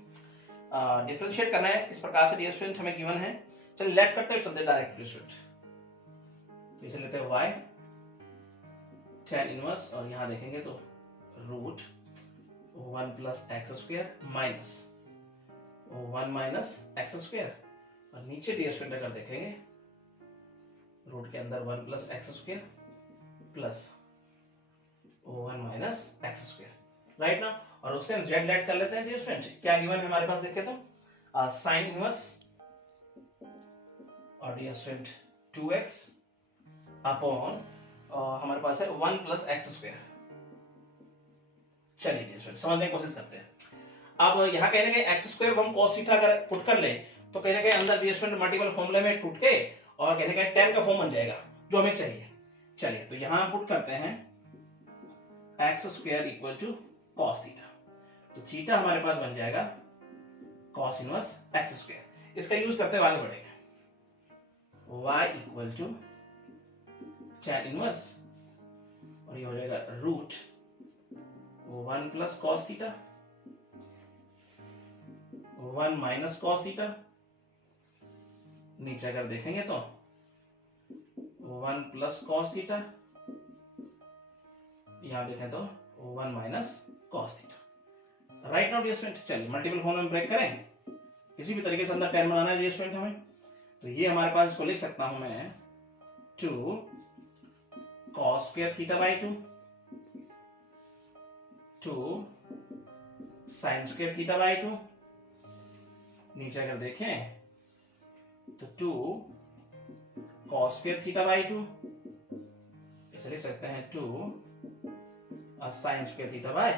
डिफरेंशिएट करना है इस प्रकार से डियर स्टूडेंट हमें गिवन है। चलिए लेट करते हैं, चलते डायरेक्ट स्टूडेंट, तो इसे लेते हैं y tan इनवर्स, और यहाँ देखेंगे तो root 1 plus x square minus 1 minus x square, और नीचे डियर स्टूडेंट अगर देखेंगे रूट के अंदर 1 plus x square plus 1 minus x square, right ना। और उससे हम z लेट कर लेते हैं डियर स्टूडेंट, क्या गिवन है हमारे पास देखे तो साइन इनवर्स, और डियर स्टूडेंट 2x अपॉन हमारे पास है 1 प्लस एक्स स्क्वायर। चलिए डियर स्टूडेंट समझने की कोशिश करते हैं। अब यहाँ कहने के x स्क्वायर को हम cos थीटा अगर पुट कर ले, तो कहने के अंदर डियर स्टूडेंट मल्टीपल फॉर्मूले में टूट के, और कहने के tan का फॉर्म बन जाएगा जो हमें चाहिए। चलिए तो यहाँ पुट करते हैं x square equal to cos theta, तो थीटा हमारे पास बन जाएगा cos इनवर्स x स्क्वायर। इसका यूज करते हुए आगे बढ़ेंगे, y equal to tan inverse, और ये हो जाएगा root 1 plus cos theta 1 minus cos theta, नीचे अगर देखेंगे तो 1 प्लस cos थीटा, यहां देखें तो 1 minus cos theta, right now dear student. चलिए मल्टीपल फॉर्म में ब्रेक करें, किसी भी तरीके से अंदर टर्म बनाना है डियर स्टूडेंट हमें, तो ये हमारे पास इसको लिख सकता हूं मैं 2 cos square theta by 2 sin square theta by 2, नीचे अगर देखें तो 2 cos स्क्वायर थीटा बाई 2, इसे लिख सकते हैं 2 sin square theta by,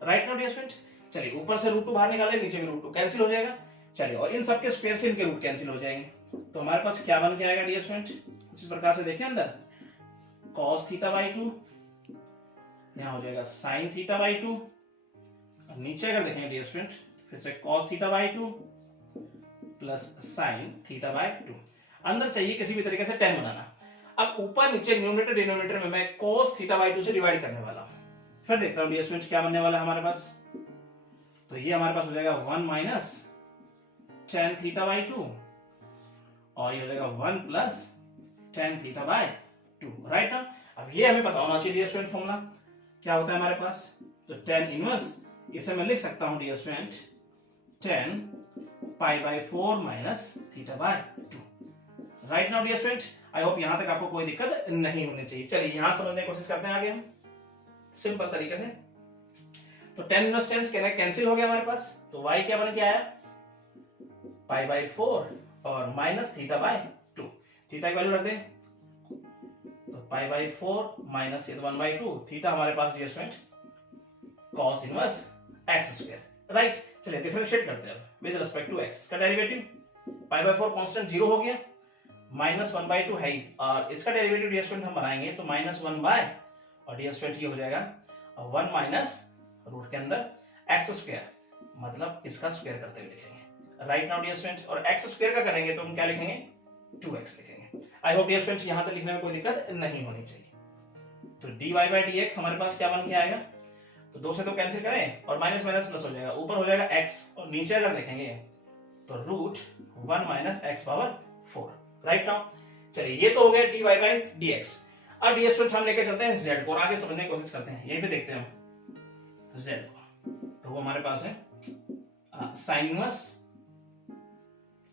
right now dear student. चलिए ऊपर से रूट 2 बाहर निकाले, नीचे भी रूट 2 कैंसिल हो जाएगा, चलिए, और इन सबके स्क्वायर से इनके रूट कैंसिल हो जाएंगे, तो हमारे पास क्या बन के आएगा डियर स्टूडेंट, कुछ इस प्रकार से देखें अंदर, cos थीटा बाई 2, यहाँ हो जाएगा sin थीटा बाई 2, और नीचे अगर देखेंगे डियर स्टूडेंट फिर से cos theta by 2 plus sin theta by 2। अंदर चाहिए किसी भी तरीके से 10 बनाना। अब ऊपर नीचे न्यूमरेटर डिनोमिनेटर में मैं cos थीटा बाई 2 से डिवाइड करने वाला हूं। फिर देखता हूं डियर स्टूडेंट क्या बनने वाला है हमारे पास। तो ये हमारे पास हो जाएगा 1 माइनस tan थीटा बाई 2, और ये हो जाएगा 1 plus tan theta by 2, right ना। अब ये हमें पता होना चाहिए डियर स्टूडेंट फॉर्मूला क्या होता है हमारे पास। तो tan इनवर्स, इसे मैं लिख सकता हूं dear student tan pi by 4 minus theta by 2, right now dear student. I hope यहां तक आपको कोई दिक्कत नहीं होनी चाहिए। चलिए यहां समझने की कोशिश करते हैं आगे हम सिंपल तरीके से। तो tan इनवर्स tan कैंसिल हो गया हमारे पास, तो y क्या बन के आया, पाई बाई 4 और माइनस थीटा बाई 2, थीटा की वैल्यू रख दें, तो pi by 4 minus 1 by 2, theta हमारे पास dear student cos inverse x square, right. चलिए डिफरेंशिएट करते हैं विद रिस्पेक्ट टू x का डेरिवेटिव। पाई बाई 4 कांस्टेंट 0 हो गया, माइनस 1 बाई 2 है, और इसका डेरिवेटिव डियर स्टूडेंट हम बनाएंगे तो माइनस 1 बाय, और डियर स्टूडेंट ये हो जाएगा 1 माइनस रूट के अंदर x स्क्वायर, मतलब इसका स्क्वायर करते हुए लिखेंगे, राइट नाउ डियर स्टूडेंट। और x स्क्वायर का करेंगे तो हम क्या लिखेंगे, 2x लिखेंगे। आई होप डियर स्टूडेंट यहां तक लिखने में कोई दिक्कत नहीं होनी चाहिए। तो dy बाई dx हमारे पास क्या बन के आएगा, तो 2 से 2 कैंसिल करें और माइनस माइनस प्लस हो जाएगा, ऊपर हो जाएगा x, और नीचे अगर देखेंगे तो root 1 minus x power 4, right now. चलिए ये तो हो गया dy बाई dx। अब डियर स्टूडेंट हम लेके चलते हैं z को और आगे समझने की कोशिश करते हैं। यही पे देखते हैं हम z को, तो वो हमारे पास है साइन इनवर्स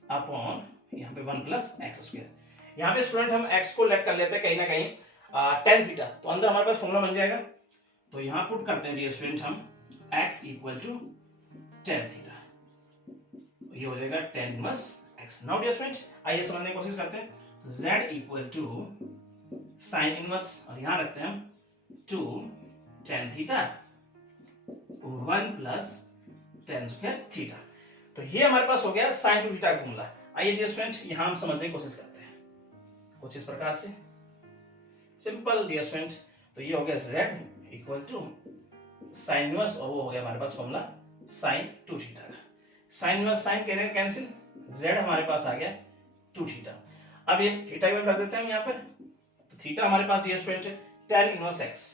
अपॉन यहाँ पे 1 प्लस एक्स स्क्वायर। यहाँ पे स्टूडेंट हम x को लेट कर लेते हैं कहीं ना कहीं tan थीटा, तो अंदर हमारे पास फॉर्मूला बन जाएगा, तो यहां पुट करते हैं डियर स्टूडेंट हम x equal to tan theta, ये हो जाएगा tan inverse x। Now dear student आइए समझने की कोशिश करते हैं। z equal to sin inverse, और यहां रखते हैं हम 2 tan theta 1 plus tan square theta. तो ये हमारे पास हो गया sin टू थीटा का फॉर्मूला। आइए डियर स्टूडेंट यहां हम समझने की कोशिश करते हैं कुछ इस प्रकार से, सिंपल डियर स्टूडेंट। तो ये हो गया z equal to sine inverse, और वो हो गया हमारे पास फॉर्मूला साइन टू थीटा का। Sine inverse sine cancel, z हमारे पास आ गया 2 थीटा। अब ये थीटा की रख देते हैं हम यहाँ पर, तो थीटा हमारे पास dear student tan inverse x,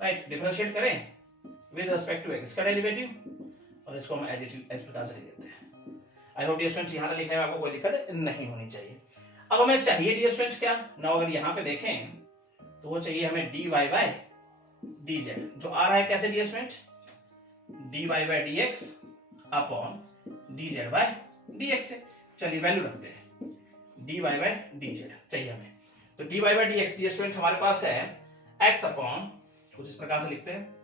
right. Differentiate करें विद रिस्पेक्ट टू x का डेरिवेटिव, और इसको हम एज इट इज प्रकार से लिख देते हैं। आई होप डियर स्टूडेंट यहां तक लिखने में आपको कोई दिक्कत नहीं होनी चाहिए। अब हमें चाहिए डियर स्टूडेंट क्या, ना अगर यहां पे देखें तो वो चाहिए हमें dy बाई dz, जो आ रहा है कैसे dear student, dy by dx upon dz by dx से। चलिए वैल्यू रखते हैं, dy बाई dz चाहिए हमें, तो dy by dx dear student हमारे पास है x अपॉन, कुछ इस प्रकार से लिखते हैं,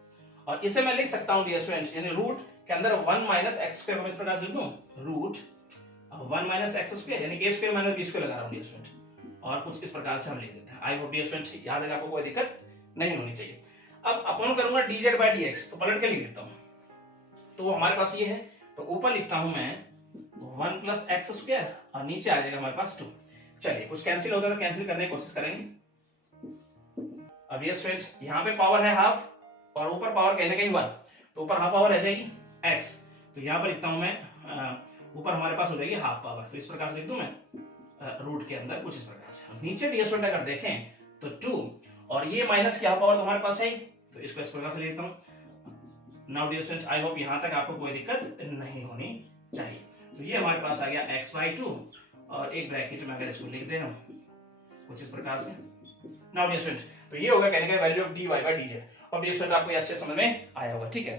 और इसे मैं लिख सकता हूं डियर स्टूडेंट, यानी रूट के अंदर 1 माइनस एक्स स्क्वायर को इस प्रकार से लिख दूं, रूट 1 माइनस एक्स स्क्वायर, यानी a square minus b square लगा रहा हूं डियर स्टूडेंट, और कुछ इस प्रकार से हम लिख देते हैं। आई होप डियर स्टूडेंट यहां तक आपको कोई दिक्कत नहीं होनी चाहिए। अब अपॉन करूंगा dz बाई dx, तो पलट के लिख देता हूं, तो हमारे पास ये है, तो ऊपर लिखता हूं मैं 1 प्लस एक्स स्क्वायर, और नीचे आ जाएगा हमारे पास 2। चलिए कुछ कैंसिल होता है तो कैंसिल करने की कोशिश करेंगे। अब ये स्टूडेंट यहाँ पे पावर है हाफ, और ऊपर पावर कहीं ना कहीं 1, तो ऊपर हाफ पावर रह जाएगी x, तो यहाँ पर लिखता हूं मैं ऊपर हमारे पास हो जाएगी हाफ पावर, तो इस प्रकार से लिख दूं मैं रूट के अंदर कुछ इस प्रकार से। नीचे डियर स्टूडेंट अगर देखें तो 2, और ये माइनस की हाफ पावर तो हमारे पास है, तो इसको इस प्रकार से लिखता हूं। Now dear student I hope यहां तक आपको कोई दिक्कत नहीं होनी चाहिए। तो ये हमारे पास आ गया x बाई 2, और एक ब्रैकेट में अगर इसको लिख दें हम कुछ इस प्रकार से। नाउ डियर स्टूडेंट तो ये होगा कहने का value of dy by dz, और डियर स्टूडेंट आपको ये अच्छे समझ में आया होगा, ठीक है।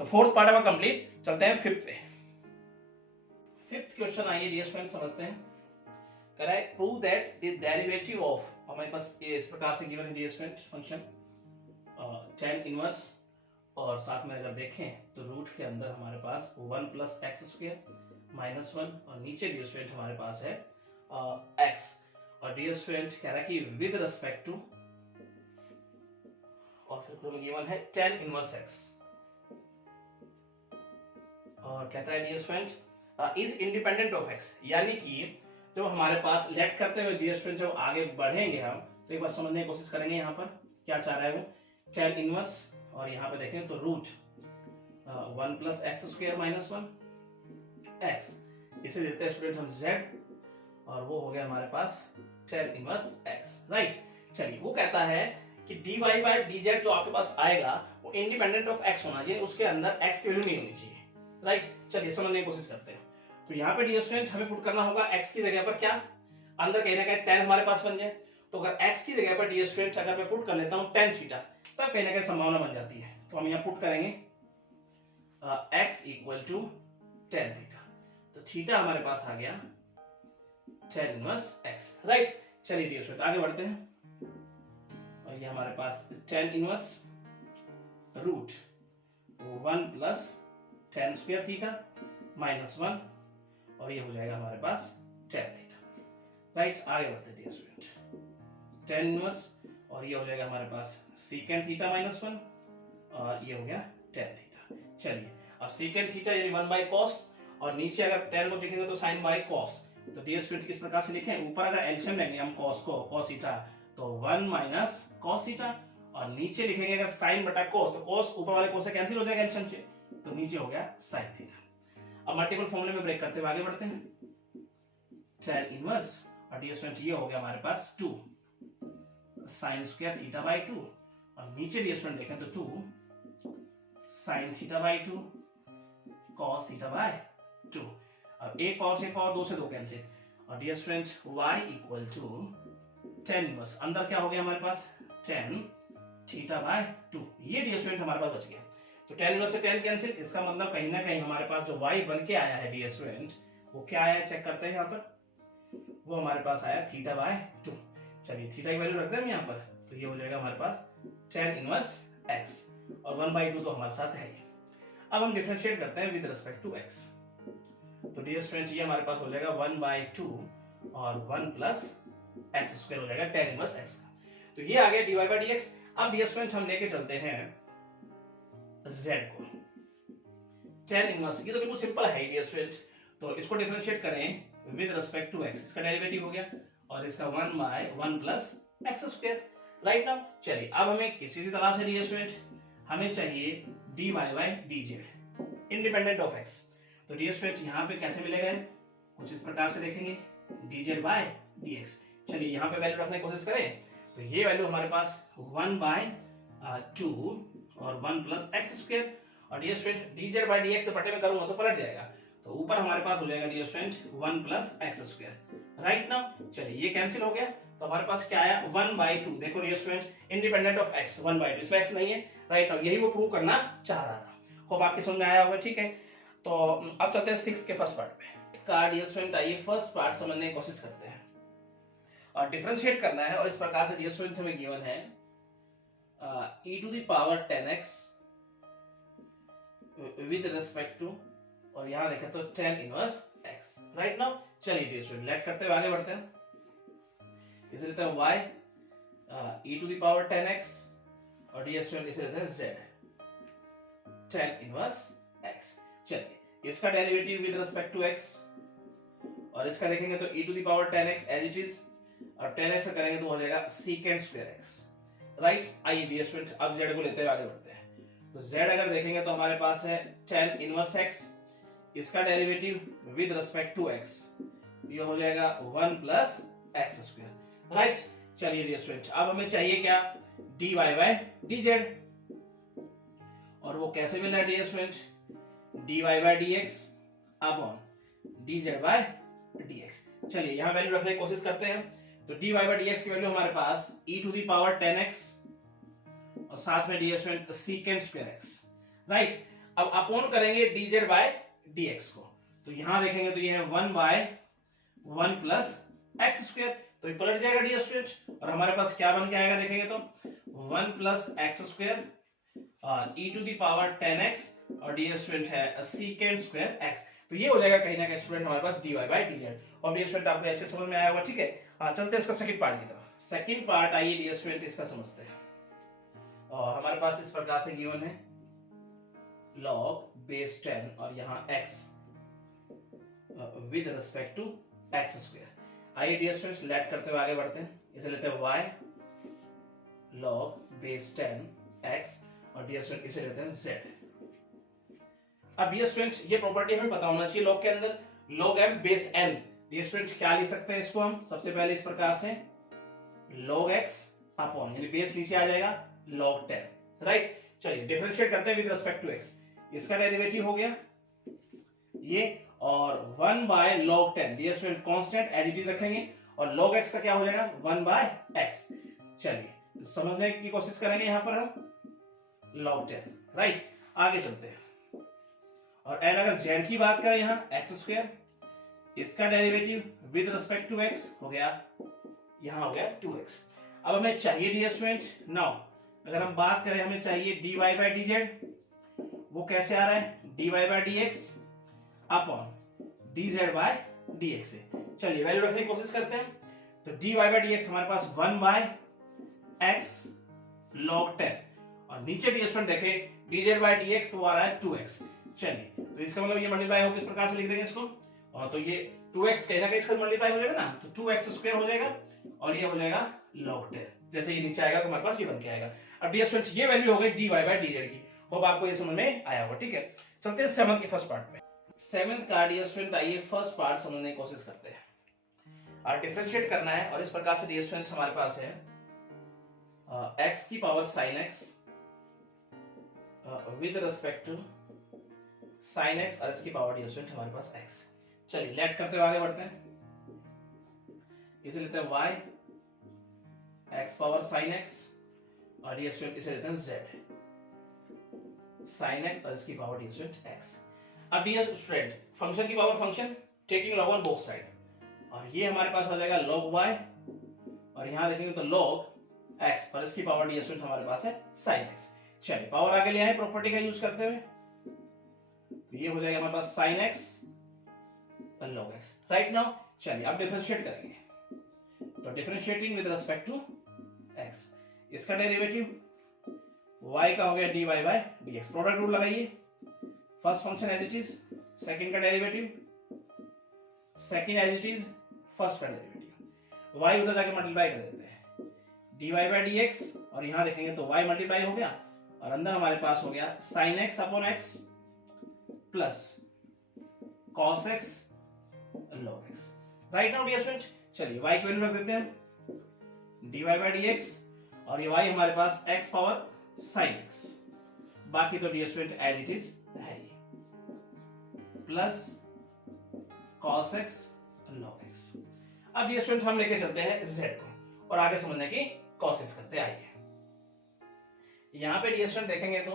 तो फोर्थ पार्ट हमारा कंप्लीट, चलते हैं फिफ्थ पे। फिफ्थ क्वेश्चन आइए डियर स्टूडेंट समझते हैं। Correct, prove that the derivative of, हमारे पास ये इस प्रकार से गिवन है dear student function tan inverse, और साथ में अगर देखें तो रूट के अंदर हमारे पास 1 प्लस एक्स स्क्वायर माइनस 1, और नीचे डियर स्टूडेंट हमारे पास है x, और डियर स्टूडेंट कह रहा है कि विद रिस्पेक्ट टू, और फिर गिवन है tan इनवर्स x, और कहता है dear student is independent of x, यानी कि जब हमारे पास लेट करते हुए डियर स्टूडेंट जब आगे बढ़ेंगे हम तो एक बार समझने की कोशिश करेंगे यहाँ पर क्या चाह रहा है वो, tan इनवर्स और यहाँ पे देखेंगे तो root 1 plus x square minus 1 x, इसे देते हैं स्टूडेंट हम z और वो हो गया हमारे पास tan इनवर्स x, राइट। चलिए वो कहता है कि dy बाय dz जो आपके पास आएगा वो इंडिपेंडेंट ऑफ x होना चाहिए, उसके अंदर x की वैल्यू नहीं होनी चाहिए, राइट। चलिए समझने की कोशिश करते हैं। तो यहाँ पे डियर स्टूडेंट हमें पुट करना होगा x की जगह पर क्या, अंदर कहीं ना कहीं tan हमारे पास बन जाए, तो अगर x की जगह पर डियर स्टूडेंट अगर मैं पुट कर लेता हूँ tan थीटा, तब कहीं ना कहीं संभावना बन जाती है। तो हम यहाँ पुट करेंगे x equal to tan theta, तो थीटा हमारे पास आ गया tan इनवर्स x, राइट। चलिए डियर स्टूडेंट आगे बढ़ते हैं और ये हमारे पास tan inverse root 1 plus tan square theta minus 1 और ये हो जाएगा हमारे पास tan थीटा, राइट। आगे बढ़ते हैं डियर स्टूडेंट, tan इनवर्स और ये हो जाएगा हमारे पास secant थीटा माइनस 1 और ये हो गया tan थीटा। चलिए अब secant थीटा यानी 1 बाई cos और नीचे अगर tan को लिखेंगे तो sin बाई cos, तो डियर स्टूडेंट किस प्रकार से लिखें, ऊपर अगर एलसीएम लेंगे हम cos को cos थीटा तो 1 माइनस cos थीटा और नीचे लिखेंगे अगर sin बटा cos, तो cos ऊपर वाले cos से कैंसिल हो जाएगा एलसीएम से, तो नीचे हो गया sin थीटा। अब मल्टीपल फॉर्मूले में ब्रेक करते हुए आगे बढ़ते हैं, tan इनवर्स और डियर स्टूडेंट ये हो गया हमारे पास 2 sin स्क्वायर थीटा बाई 2 और नीचे डियर स्टूडेंट देखें तो 2 sin theta by 2 cos theta by 2। अब एक पावर से एक पावर, 2 से 2 कैंसिल और dear student y equal to tan inverse, अंदर क्या हो गया हमारे पास tan थीटा बाई 2, ये डियर स्टूडेंट हमारे पास बच गया। तो tan इनवर्स से tan कैंसिल, इसका मतलब कहीं ना कहीं हमारे पास जो y बन के आया है डियर स्टूडेंट वो क्या आया चेक करते हैं यहाँ पर, वो हमारे पास आया थीटा बाई 2। चलिए थीटा की वैल्यू रख दें हम यहाँ पर, तो ये हो जाएगा हमारे पास tan इनवर्स x और 1/2 तो हमारे साथ है। अब हम डिफरेंशिएट करते हैं विद रिस्पेक्ट टू x, तो डियर स्टूडेंट ये हमारे पास हो जाएगा 1/2 और 1 प्लस एक्स स्क्वायर हो जाएगा tan इनवर्स x का, तो ये आ गया dy बाई dx। अब डियर स्टूडेंट हम लेके चलते हैं z को, tan इनवर्स, ये तो बिल्कुल सिंपल है डियर स्टूडेंट, तो इसको डिफरेंशिएट करें विद रिस्पेक्ट टू x, इसका डेरिवेटिव हो गया और इसका 1 by 1 plus x square, right. Now चलिए अब हमें किसी भी तरह से डियर स्टूडेंट हमें चाहिए dy by dz independent of x, तो डियर स्टूडेंट यहाँ पे कैसे मिलेगा, कुछ इस प्रकार से देखेंगे dz बाई dx। चलिए यहाँ पे वैल्यू रखने की कोशिश करें, तो ये वैल्यू हमारे पास 1 बाय 2 और 1 प्लस एक्स स्क्वायर और dear student dz by dx से बटे में करूंगा तो पलट जाएगा, तो ऊपर हमारे पास हो जाएगा dear student 1 plus x square, right. Now चलिए ये कैंसिल हो गया, तो हमारे पास क्या आया 1/2, देखो dear student independent of x 1/2, इसमें x नहीं है, राइट। नाउ यही वो प्रूव करना चाह रहा था, होप आपके समझ में आया होगा, ठीक है। तो अब चलते हैं 6th के फर्स्ट पार्ट पे। इसका डियर स्टूडेंट आइए फर्स्ट पार्ट समझने की कोशिश करते हैं और डिफरेंशिएट करना है, और इस प्रकार से डियर स्टूडेंट हमें गिवन है e to the power 10x with respect to, और यहां देखें तो tan inverse x, right. Now चलिए डियर स्टूडेंट लेट करते हुए आगे बढ़ते हैं, इसे लेते हैं y e to the power 10x और डियर स्टूडेंट इसे लेते हैं z tan इनवर्स x। चलिए इसका derivative with respect to x और इसका देखेंगे तो e to the power 10x as it is और 10x का करेंगे तो हो जाएगा secant स्क्वायर x, राइट। आइए डियर स्टूडेंट अब z को लेते हुए आगे बढ़ते हैं, तो z अगर देखेंगे तो हमारे पास है tan इनवर्स x, इसका derivative with respect to x ये हो जाएगा 1 प्लस एक्स स्क्वायर, राइट। चलिए डियर स्टूडेंट अब हमें चाहिए क्या dy बाई dz, और वो कैसे मिल रहा है dear student dy by dx upon dz by dx। चलिए यहाँ वैल्यू रखने की कोशिश करते हैं, तो dy बाई dx की वैल्यू हमारे पास e to the power 10x और साथ में dear student secant square x, right. अब अपॉन करेंगे dz बाई dx को, तो यहां देखेंगे तो ये है 1 बाय 1 प्लस एक्स स्क्वायर, तो ये पलट जाएगा डियर स्टूडेंट और हमारे पास क्या बन के आएगा देखेंगे तो 1 प्लस एक्स स्क्वायर और e to the power 10x और डियर स्टूडेंट है secant स्क्वायर x, तो ये हो जाएगा कहीं ना कहीं स्टूडेंट हमारे पास dy बाई dz। और डियर स्टूडेंट आपको अच्छे समझ में आया होगा, ठीक है। चलते हैं इसका सेकंड पार्ट की तरफ। सेकंड पार्ट आइए डियर स्टूडेंट इसका समझते हैं, और हमारे पास इस प्रकार से गिवन है log बेस 10 और यहाँ x with respect to x square. आइए डियर स्टूडेंट्स लेट करते हुए आगे बढ़ते हैं। इसे लेते हैं y log बेस 10 x और डियर स्टूडेंट इसे लेते हैं z। अब डियर स्टूडेंट ये प्रॉपर्टी हमें पता होना चाहिए लॉग के अंदर, log m base n। Dear student क्या लिख सकते हैं इसको हम सबसे पहले इस प्रकार से log x अपॉन यानी बेस नीचे आ जाएगा log 10, राइट। चलिए डिफरेंशिएट करते हैं विद रिस्पेक्ट टू x। इसका डेरिवेटिव हो गया ये और 1 by log 10। Dear student constant as it is रखेंगे और log x का क्या हो जाएगा 1 बाय x। चलिए तो समझने की कोशिश करेंगे यहां पर हम log 10, राइट। आगे चलते हैं और n अगर z की बात करें यहाँ x स्क्वायर, इसका derivative with respect to x हो गया, यहाँ हो गया 2x। अब हमें चाहिए डियर स्टूडेंट नाउ अगर हम बात करें हमें चाहिए dy बाय dz, वो कैसे आ रहा है dy by dx upon dz by dx से। चलिए वैल्यू रखने की कोशिश करते हैं। तो dy बाय dx हमारे पास 1 बाय x log 10 और नीचे डियर स्टूडेंट देखें dz बाय dx तो आ रहा है 2x। चलिए तो इसका मतलब ये मल्टीप्लाई होकर इस प्रकार से लिख देंगे इसको और तो ये 2x कहीं ना कहीं इसका मल्टीप्लाई हो जाएगा ना, तो 2x स्क्वायर हो जाएगा और ये हो जाएगा log 10। जैसे ये नीचे आएगा तो हमारे पास ये बन के आएगा। अब डियर स्टूडेंट ये वैल्यू हो गई dy बाय dz की। होप आपको ये समझ में आया होगा, ठीक है। चलते हैं 7th के फर्स्ट पार्ट में। 7th का डियर स्टूडेंट आइए फर्स्ट पार्ट समझने की कोशिश करते हैं और डिफरेंशिएट करना है। और इस प्रकार से डियर स्टूडेंट हमारे पास है x की power sin x with respect to sin x और इसकी पावर डियर स्टूडेंट हमारे पास x। चलिए लेट करते हुए आगे बढ़ते हैं। इसे लेते हैं y x power sin x और डियर स्टूडेंट इसे लेते हैं z sin x और इसकी पावर डियर स्टूडेंट x। अब डियर स्टूडेंट फंक्शन की power function taking log on both side और ये हमारे पास आ जाएगा log y और यहां देखेंगे तो log x और इसकी पावर डियर स्टूडेंट हमारे पास है sin x। चलिए पावर आगे ले आए प्रॉपर्टी का यूज करते हुए, तो ये हो जाएगा हमारे पास sin x और log x, राइट। नाउ चलिए अब डिफरेंशिएट करेंगे। तो differentiating with respect to x, इसका डेरिवेटिव y का हो गया dy by dx। Product rule लगाइए, first function as it is, second का derivative, second as it is, first का डेरिवेटिव। y उधर जाके मल्टीप्लाई कर देते हैं dy बाय dx और यहां देखेंगे तो y मल्टीप्लाई हो गया और अंदर हमारे पास हो गया sin x upon x plus cos x log x, right. Now dear student चलिए y की वैल्यू रख देते हैं dy बाय dx और ये y हमारे पास x पावर sin x, बाकी तो dear student as it is है plus cos x log x। अब डियर स्टूडेंट हम लेके चलते हैं z को और आगे समझने की कोशिश करते हैं। आइए यहां पे डियर स्टूडेंट देखेंगे तो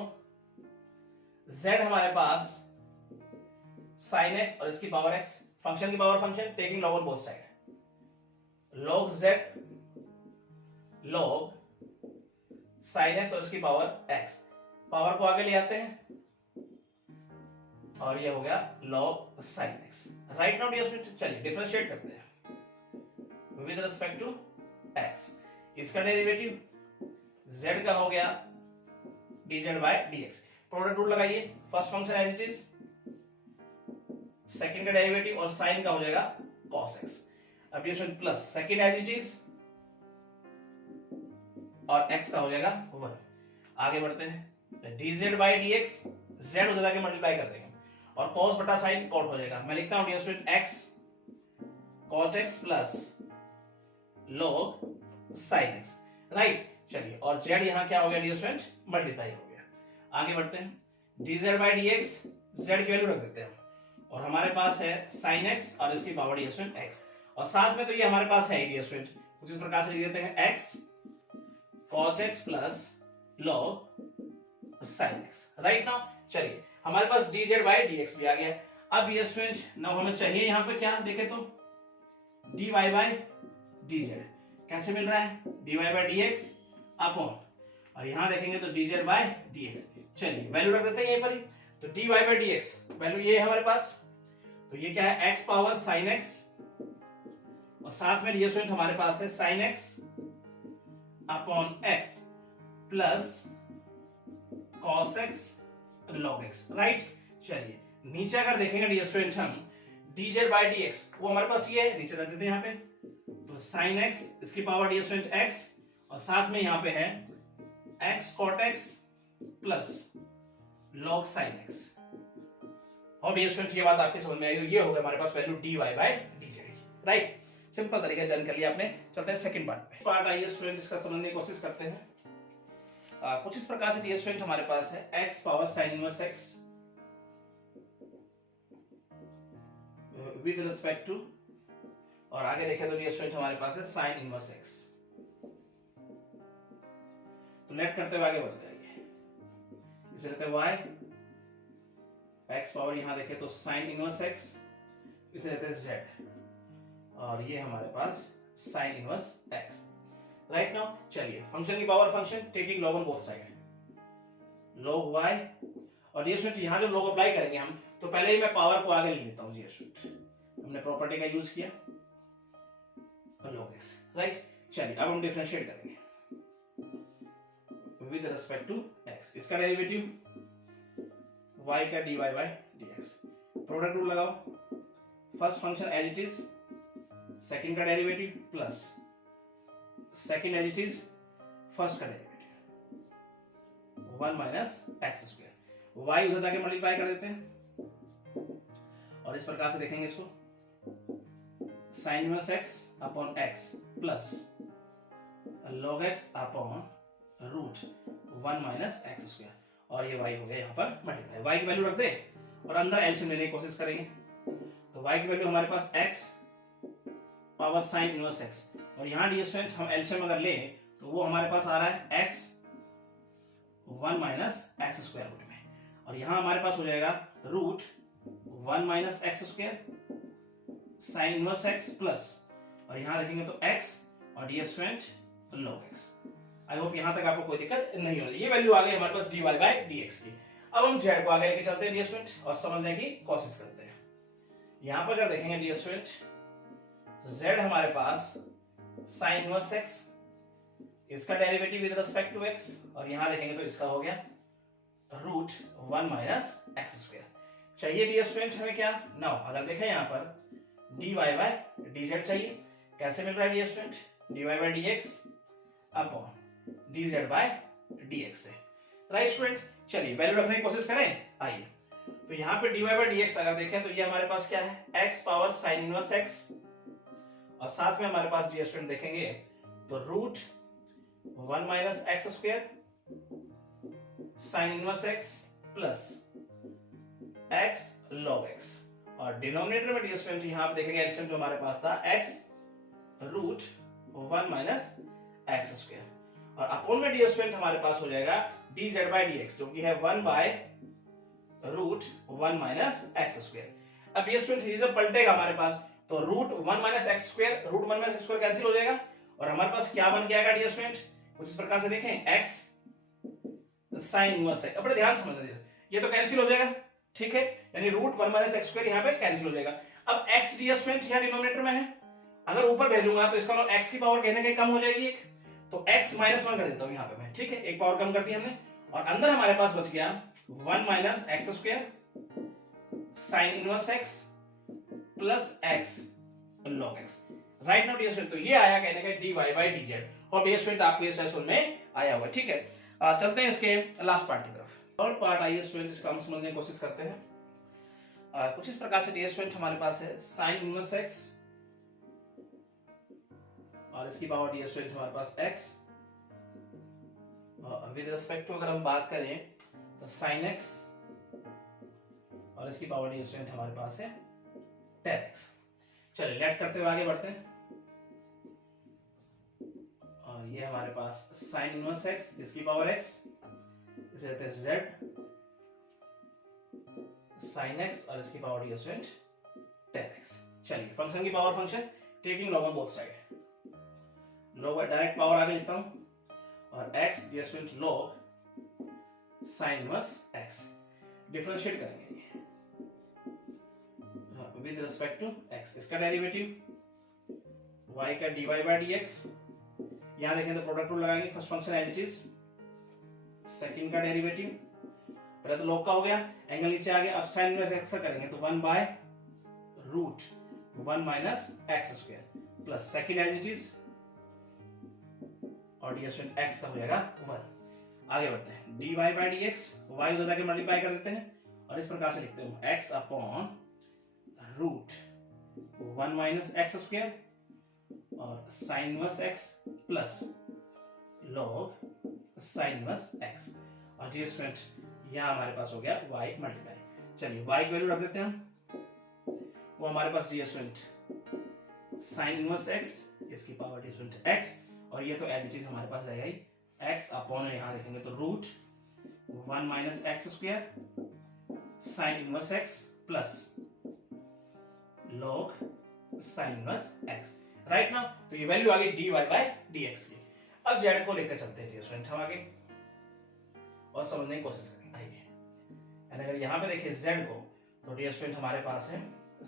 z हमारे पास sin x और इसकी पावर x, फंक्शन की power function taking log on both side, log z log sin x और इसकी पावर x, पावर को आगे ले आते हैं और ये हो गया log sin x, right. Now dear student चलिए डिफरेंशिएट करते हैं विद रिस्पेक्ट टू x। इसका डेरिवेटिव z का हो गया dz by dx। Product rule लगाइए, first function as it is, second का डेरिवेटिव और साइन का हो जाएगा cos x। अब ये plus second as it is और x का हो जाएगा 1। आगे बढ़ते हैं dz बाय dx, z उधर जाके मल्टीप्लाई कर देंगे और cos बटा sin cot हो जाएगा। मैं लिखता हूं dear student x cot x plus log sin x, right. चलिए और z यहां क्या हो गया डियर स्टूडेंट मल्टीप्लाई हो गया। आगे बढ़ते हैं dz बाय dx, z की वैल्यू रख देते हैं और हमारे पास है sin x और इसकी पावर डियर स्टूडेंट x और साथ में तो ये हमारे पास है डियर स्टूडेंट, कुछ इस प्रकार से लिख देते हैं x cot x plus log sin x, right. Now चलिए हमारे पास dz बाय dx भी आ गया। अब डियर स्टूडेंट नाउ हमें चाहिए यहाँ पे क्या देखे तो dy बाय dz, कैसे मिल रहा है dy बाय dx अपॉन और यहां देखेंगे तो dz बाय dx। चलिए वैल्यू रख देते हैं यहीं पर ही, तो dy बाय dx वैल्यू ये है हमारे पास, तो ये क्या है x पावर sin x और साथ में डियर स्टूडेंट हमारे पास है sin x upon x plus cos x log x, right. चलिए नीचे अगर देखेंगे डियर स्टूडेंट हम dz by dx वो हमारे पास ये है, नीचे रख देते हैं यहाँ पे, तो sin x इसकी पावर डियर स्टूडेंट x और साथ में यहाँ पे है x cot x plus log sin x। और डियर स्टूडेंट ये बात आपके समझ में आई, ये हो गया हमारे पास value dy by dz, right. Simple तरीके से डन कर लिया आपने। चलते हैं सेकंड पार्ट आइए स्टूडेंट इसका समझने की कोशिश करते हैं। कुछ इस प्रकार से डियर स्टूडेंट हमारे पास है x power sin inverse x with respect to, और आगे देखें तो डियर स्टूडेंट हमारे पास है sin इनवर्स x। तो लेट करते हुए आगे बढ़ते हैं, इसे लेते हैं y, x पावर यहां देखें तो sin इनवर्स x, इसे लेते हैं z, और ये हमारे पास sin inverse x। Right now चलिए फंक्शन की power function taking log on both side, log y, और ये स्टूडेंट यहां जब log अप्लाई करेंगे हम तो पहले ही मैं पावर को आगे ले लेता हूं। ये स्टूडेंट हमने प्रॉपर्टी का यूज किया log x, राइट। चलिए अब हम डिफरेंशिएट करेंगे विद रिस्पेक्ट टू x, इसका डेरिवेटिव y का dy by dx, product rule लगाओ, first function as it is, second का derivative plus second as it is first का derivative, 1 minus x square, y उधर जाके मल्टीप्लाई कर देते हैं और इस प्रकार से देखेंगे इसको, sin inverse x upon x plus log x upon root 1 minus x square, और ये y हो गया यहाँ पर मल्टीप्लाई। y की वैल्यू रख दे और अंदर एलसीएम लेने की कोशिश करेंगे, तो y की वैल्यू हमारे पास x power sin inverse x, और यहाँ डियर स्टूडेंट हम एलसीएम अगर ले तो वो हमारे पास आ रहा है x 1 minus x square root में, और यहाँ हमारे पास हो जाएगा root 1 minus x square sin inverse x plus, और यहाँ देखेंगे तो x और dear student log x। I hope यहाँ तक आपको कोई दिक्कत नहीं हो रही। ये वैल्यू आ गई हमारे पास dy by dx की। अब हम z को आगे लेके चलते हैं डियर स्टूडेंट और समझने की कोशिश करते हैं। यहाँ पर अगर देखेंगे डियर स्टूडेंट z हमारे पास sin इनवर्स x, इसका derivative with respect to x, और यहाँ देखेंगे तो इसका हो गया रूट 1 माइनस एक्स स्क्वायर। चाहिए डियर स्टूडेंट हमें क्या, नाउ अगर देखें यहाँ पर dy by dz चाहिए, कैसे मिल रहा है dear student, dy by dx upon dz by dx से, राइट स्टूडेंट। चलिए वैल्यू रखने की कोशिश करें, आइए। तो यहाँ पे dy by dx अगर देखें तो ये हमारे पास क्या है, x power sin inverse x, और साथ में हमारे पास डियर स्टूडेंट देखेंगे तो root 1 minus x square sin inverse x plus x log x, और डिनोमिनेटर में डियर स्टूडेंट यहाँ आप देखेंगे एलसीएम जो हमारे पास था x root 1 minus x square, और अपॉन में डियर स्टूडेंट हमारे पास हो जाएगा dz by dx जो कि है 1 by root 1 minus x square. अब डियर स्टूडेंट ये जब पलटेगा हमारे पास तो root 1 minus x square, root 1 minus x square cancel हो जाएगा, और हमारे पास क्या बन गया डियर स्टूडेंट, कुछ इस प्रकार से देखें x sin इनवर्स x, अपने ध्यान समझ लीजिए, ये तो कैंसिल हो जाएगा, ठीक है, यानी रूट 1 माइनस एक्स स्क्वायर यहाँ पे कैंसिल हो जाएगा। अब x डियर स्टूडेंट यहाँ डिनोमिनेटर में है, अगर ऊपर भेजूंगा तो इसका मतलब x की पावर कहीं ना कहीं कम हो जाएगी एक, तो x माइनस 1 कर देता हूँ यहाँ पे मैं, ठीक है, एक पावर कम कर दी हमने, और अंदर हमारे पास बच गया 1 minus x square sin inverse x plus x log x। Right now dear student तो ये आया कहीं ना कहीं dy by dz, और डियर स्टूडेंट आपको ये सेशन में आया हुआ, ठीक है। चलते हैं इसके लास्ट पार्ट की तरफ। थर्ड पार्ट आइए स्टूडेंट इसका हम समझने की कोशिश करते हैं। कुछ इस प्रकार से डियर स्टूडेंट हमारे पास है sin इनवर्स x, और इसकी पावर डियर स्टूडेंट हमारे पास x, विद रिस्पेक्ट टू अगर हम बात करें तो sin x, और इसकी पावर डियर स्टूडेंट हमारे पास है tan x। चलिए लेट करते हुए आगे बढ़ते हैं, और ये हमारे पास sin इनवर्स x, इसकी पावर x, इसे कहते हैं z sin x, और इसकी power dear student tan x। चलिए फंक्शन की power function taking log on both side, log direct power आगे लिखता हूं, और x dear student log sin inverse x, differentiate करेंगे विद रिस्पेक्ट टू x, इसका डेरिवेटिव y का dy by dx, यहां देखें तो प्रोडक्ट रूल लगाएंगे, first function as it is, second का डेरिवेटिव पहले तो log का हो गया, एंगल नीचे आ गया, अब sin इनवर्स x का करेंगे तो 1 by root 1 minus x square plus second as it is, और डियर स्टूडेंट x का हो जाएगा 1। आगे बढ़ते हैं, dy by dx, y उधर जाके मल्टीप्लाई कर देते हैं और इस प्रकार से लिखते हैं x upon root 1 minus x square और sin inverse x plus log sin inverse x। और डियर स्टूडेंट यहाँ हमारे पास हो गया y मल्टीप्लाई। चलिए y की वैल्यू रख देते हैं हम, वो हमारे पास dear student sin inverse x, इसकी पावर डियर स्टूडेंट x, और ये तो एज इट इज हमारे पास रहेगा ही x अपॉन, यहाँ देखेंगे तो root 1 minus x square sin inverse x plus log sin inverse x। Right now तो ये वैल्यू आ गई dy by dx की। अब z को लेकर चलते हैं डियर स्टूडेंट हम आगे और समझने की कोशिश करेंगे। आइए, अगर यहाँ पे देखिए z को, तो डियर स्टूडेंट हमारे पास है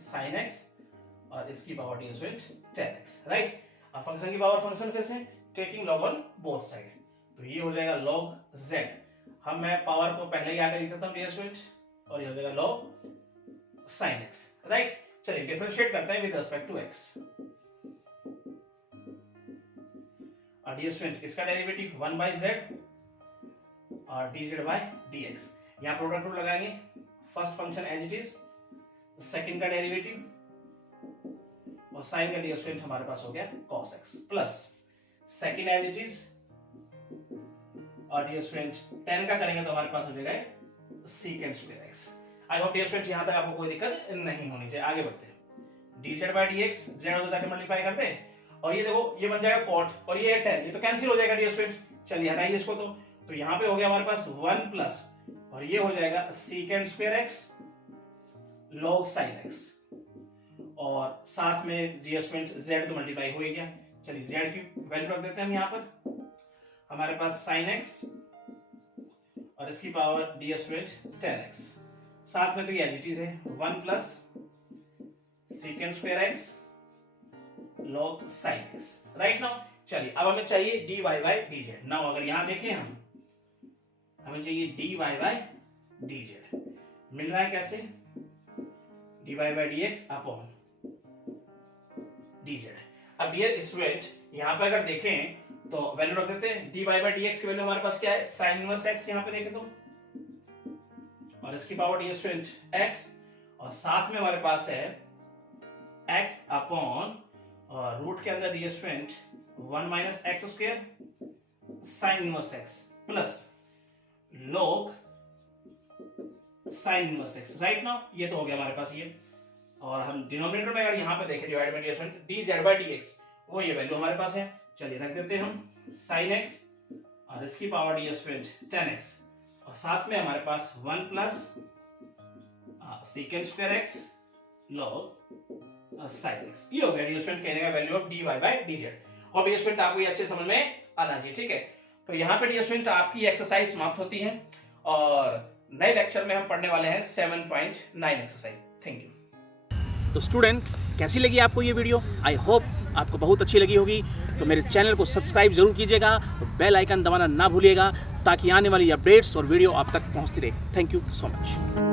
sin x और इसकी power dear student tan x। Right, अब फंक्शन की पावर फंक्शन फिर से taking log on both side, तो ये हो जाएगा log z। मैं पावर को पहले ही आगे लिख देता हूँ डियर स्टूडेंट, और ये हो जाएगा log sin x। राइट, चलिए डिफरेंशिएट करते हैं विद रिस्पेक्ट टू x। और डियर स्टूडेंट इसका डेरिवेटिव 1 by z और dz by dx, यहाँ प्रोडक्ट रूल लगाएंगे, first function as it is, second का डेरिवेटिव और साइन का डियर स्टूडेंट हमारे पास हो गया cos x plus second as it is, और डियर स्टूडेंट tan का करेंगे तो हमारे पास हो जाएगा secant square x। I hope dear student यहाँ तक आपको कोई दिक्कत नहीं होनी चाहिए। आगे बढ़ते हैं, dz by dx, z उधर जाके मल्टीप्लाई करते हैं और ये देखो ये बन जाएगा cot और ये tan, ये तो कैंसिल हो जाएगा डियर स्टूडेंट। चलिए हटाइए इसको, तो यहाँ पे हो गया हमारे पास 1 प्लस और ये हो जाएगा secant square x log sin x, और साथ में डियर स्टूडेंट z तो मल्टीप्लाई हो ही गया। चलिए z की वैल्यू रख देते हैं हम यहाँ पर, हमारे पास sin x और इसकी power dear student tan x, साथ में तो ये एज इट इज है 1 plus secant square x log sin x। Right now चलिए अब हमें चाहिए dy by dz। नाउ अगर यहाँ देखें हमें चाहिए dy by dz, मिल रहा है कैसे, dy by dx upon dz। अब डियर स्टूडेंट यहाँ पे अगर देखें तो वैल्यू रख देते हैं, dy by dx की वैल्यू हमारे पास क्या है, sin इनवर्स x, यहाँ पे देखें तो, और इसकी पावर डियर स्टूडेंट x, और साथ में हमारे पास है x अपॉन और रूट के अंदर dear student 1 minus x square sin inverse x plus log sin inverse x। Right now ये तो हो गया हमारे पास ये, और हम डिनोमिनेटर में अगर यहाँ पे देखें divide by dz by dx, वो ये वैल्यू हमारे पास है। चलिए रख देते हैं हम sin x और इसकी power dear student tan x, और साथ में हमारे पास 1 plus secant square x log sin x। ये हो गया डियर स्टूडेंट कहने का value of dy by dz। और डियर स्टूडेंट आपको ये अच्छे समझ में आना चाहिए, ठीक है। तो यहाँ पे डियर स्टूडेंट आपकी एक्सरसाइज समाप्त होती है और नए लेक्चर में हम पढ़ने वाले हैं 7.9 एक्सरसाइज। Thank you. तो स्टूडेंट कैसी लगी आपको ये वीडियो? आई होप आपको बहुत अच्छी लगी होगी। तो मेरे चैनल को सब्सक्राइब जरूर कीजिएगा और बेल आइकन दबाना ना भूलिएगा ताकि आने वाली अपडेट्स और वीडियो आप तक पहुंचती रहे। Thank you so much.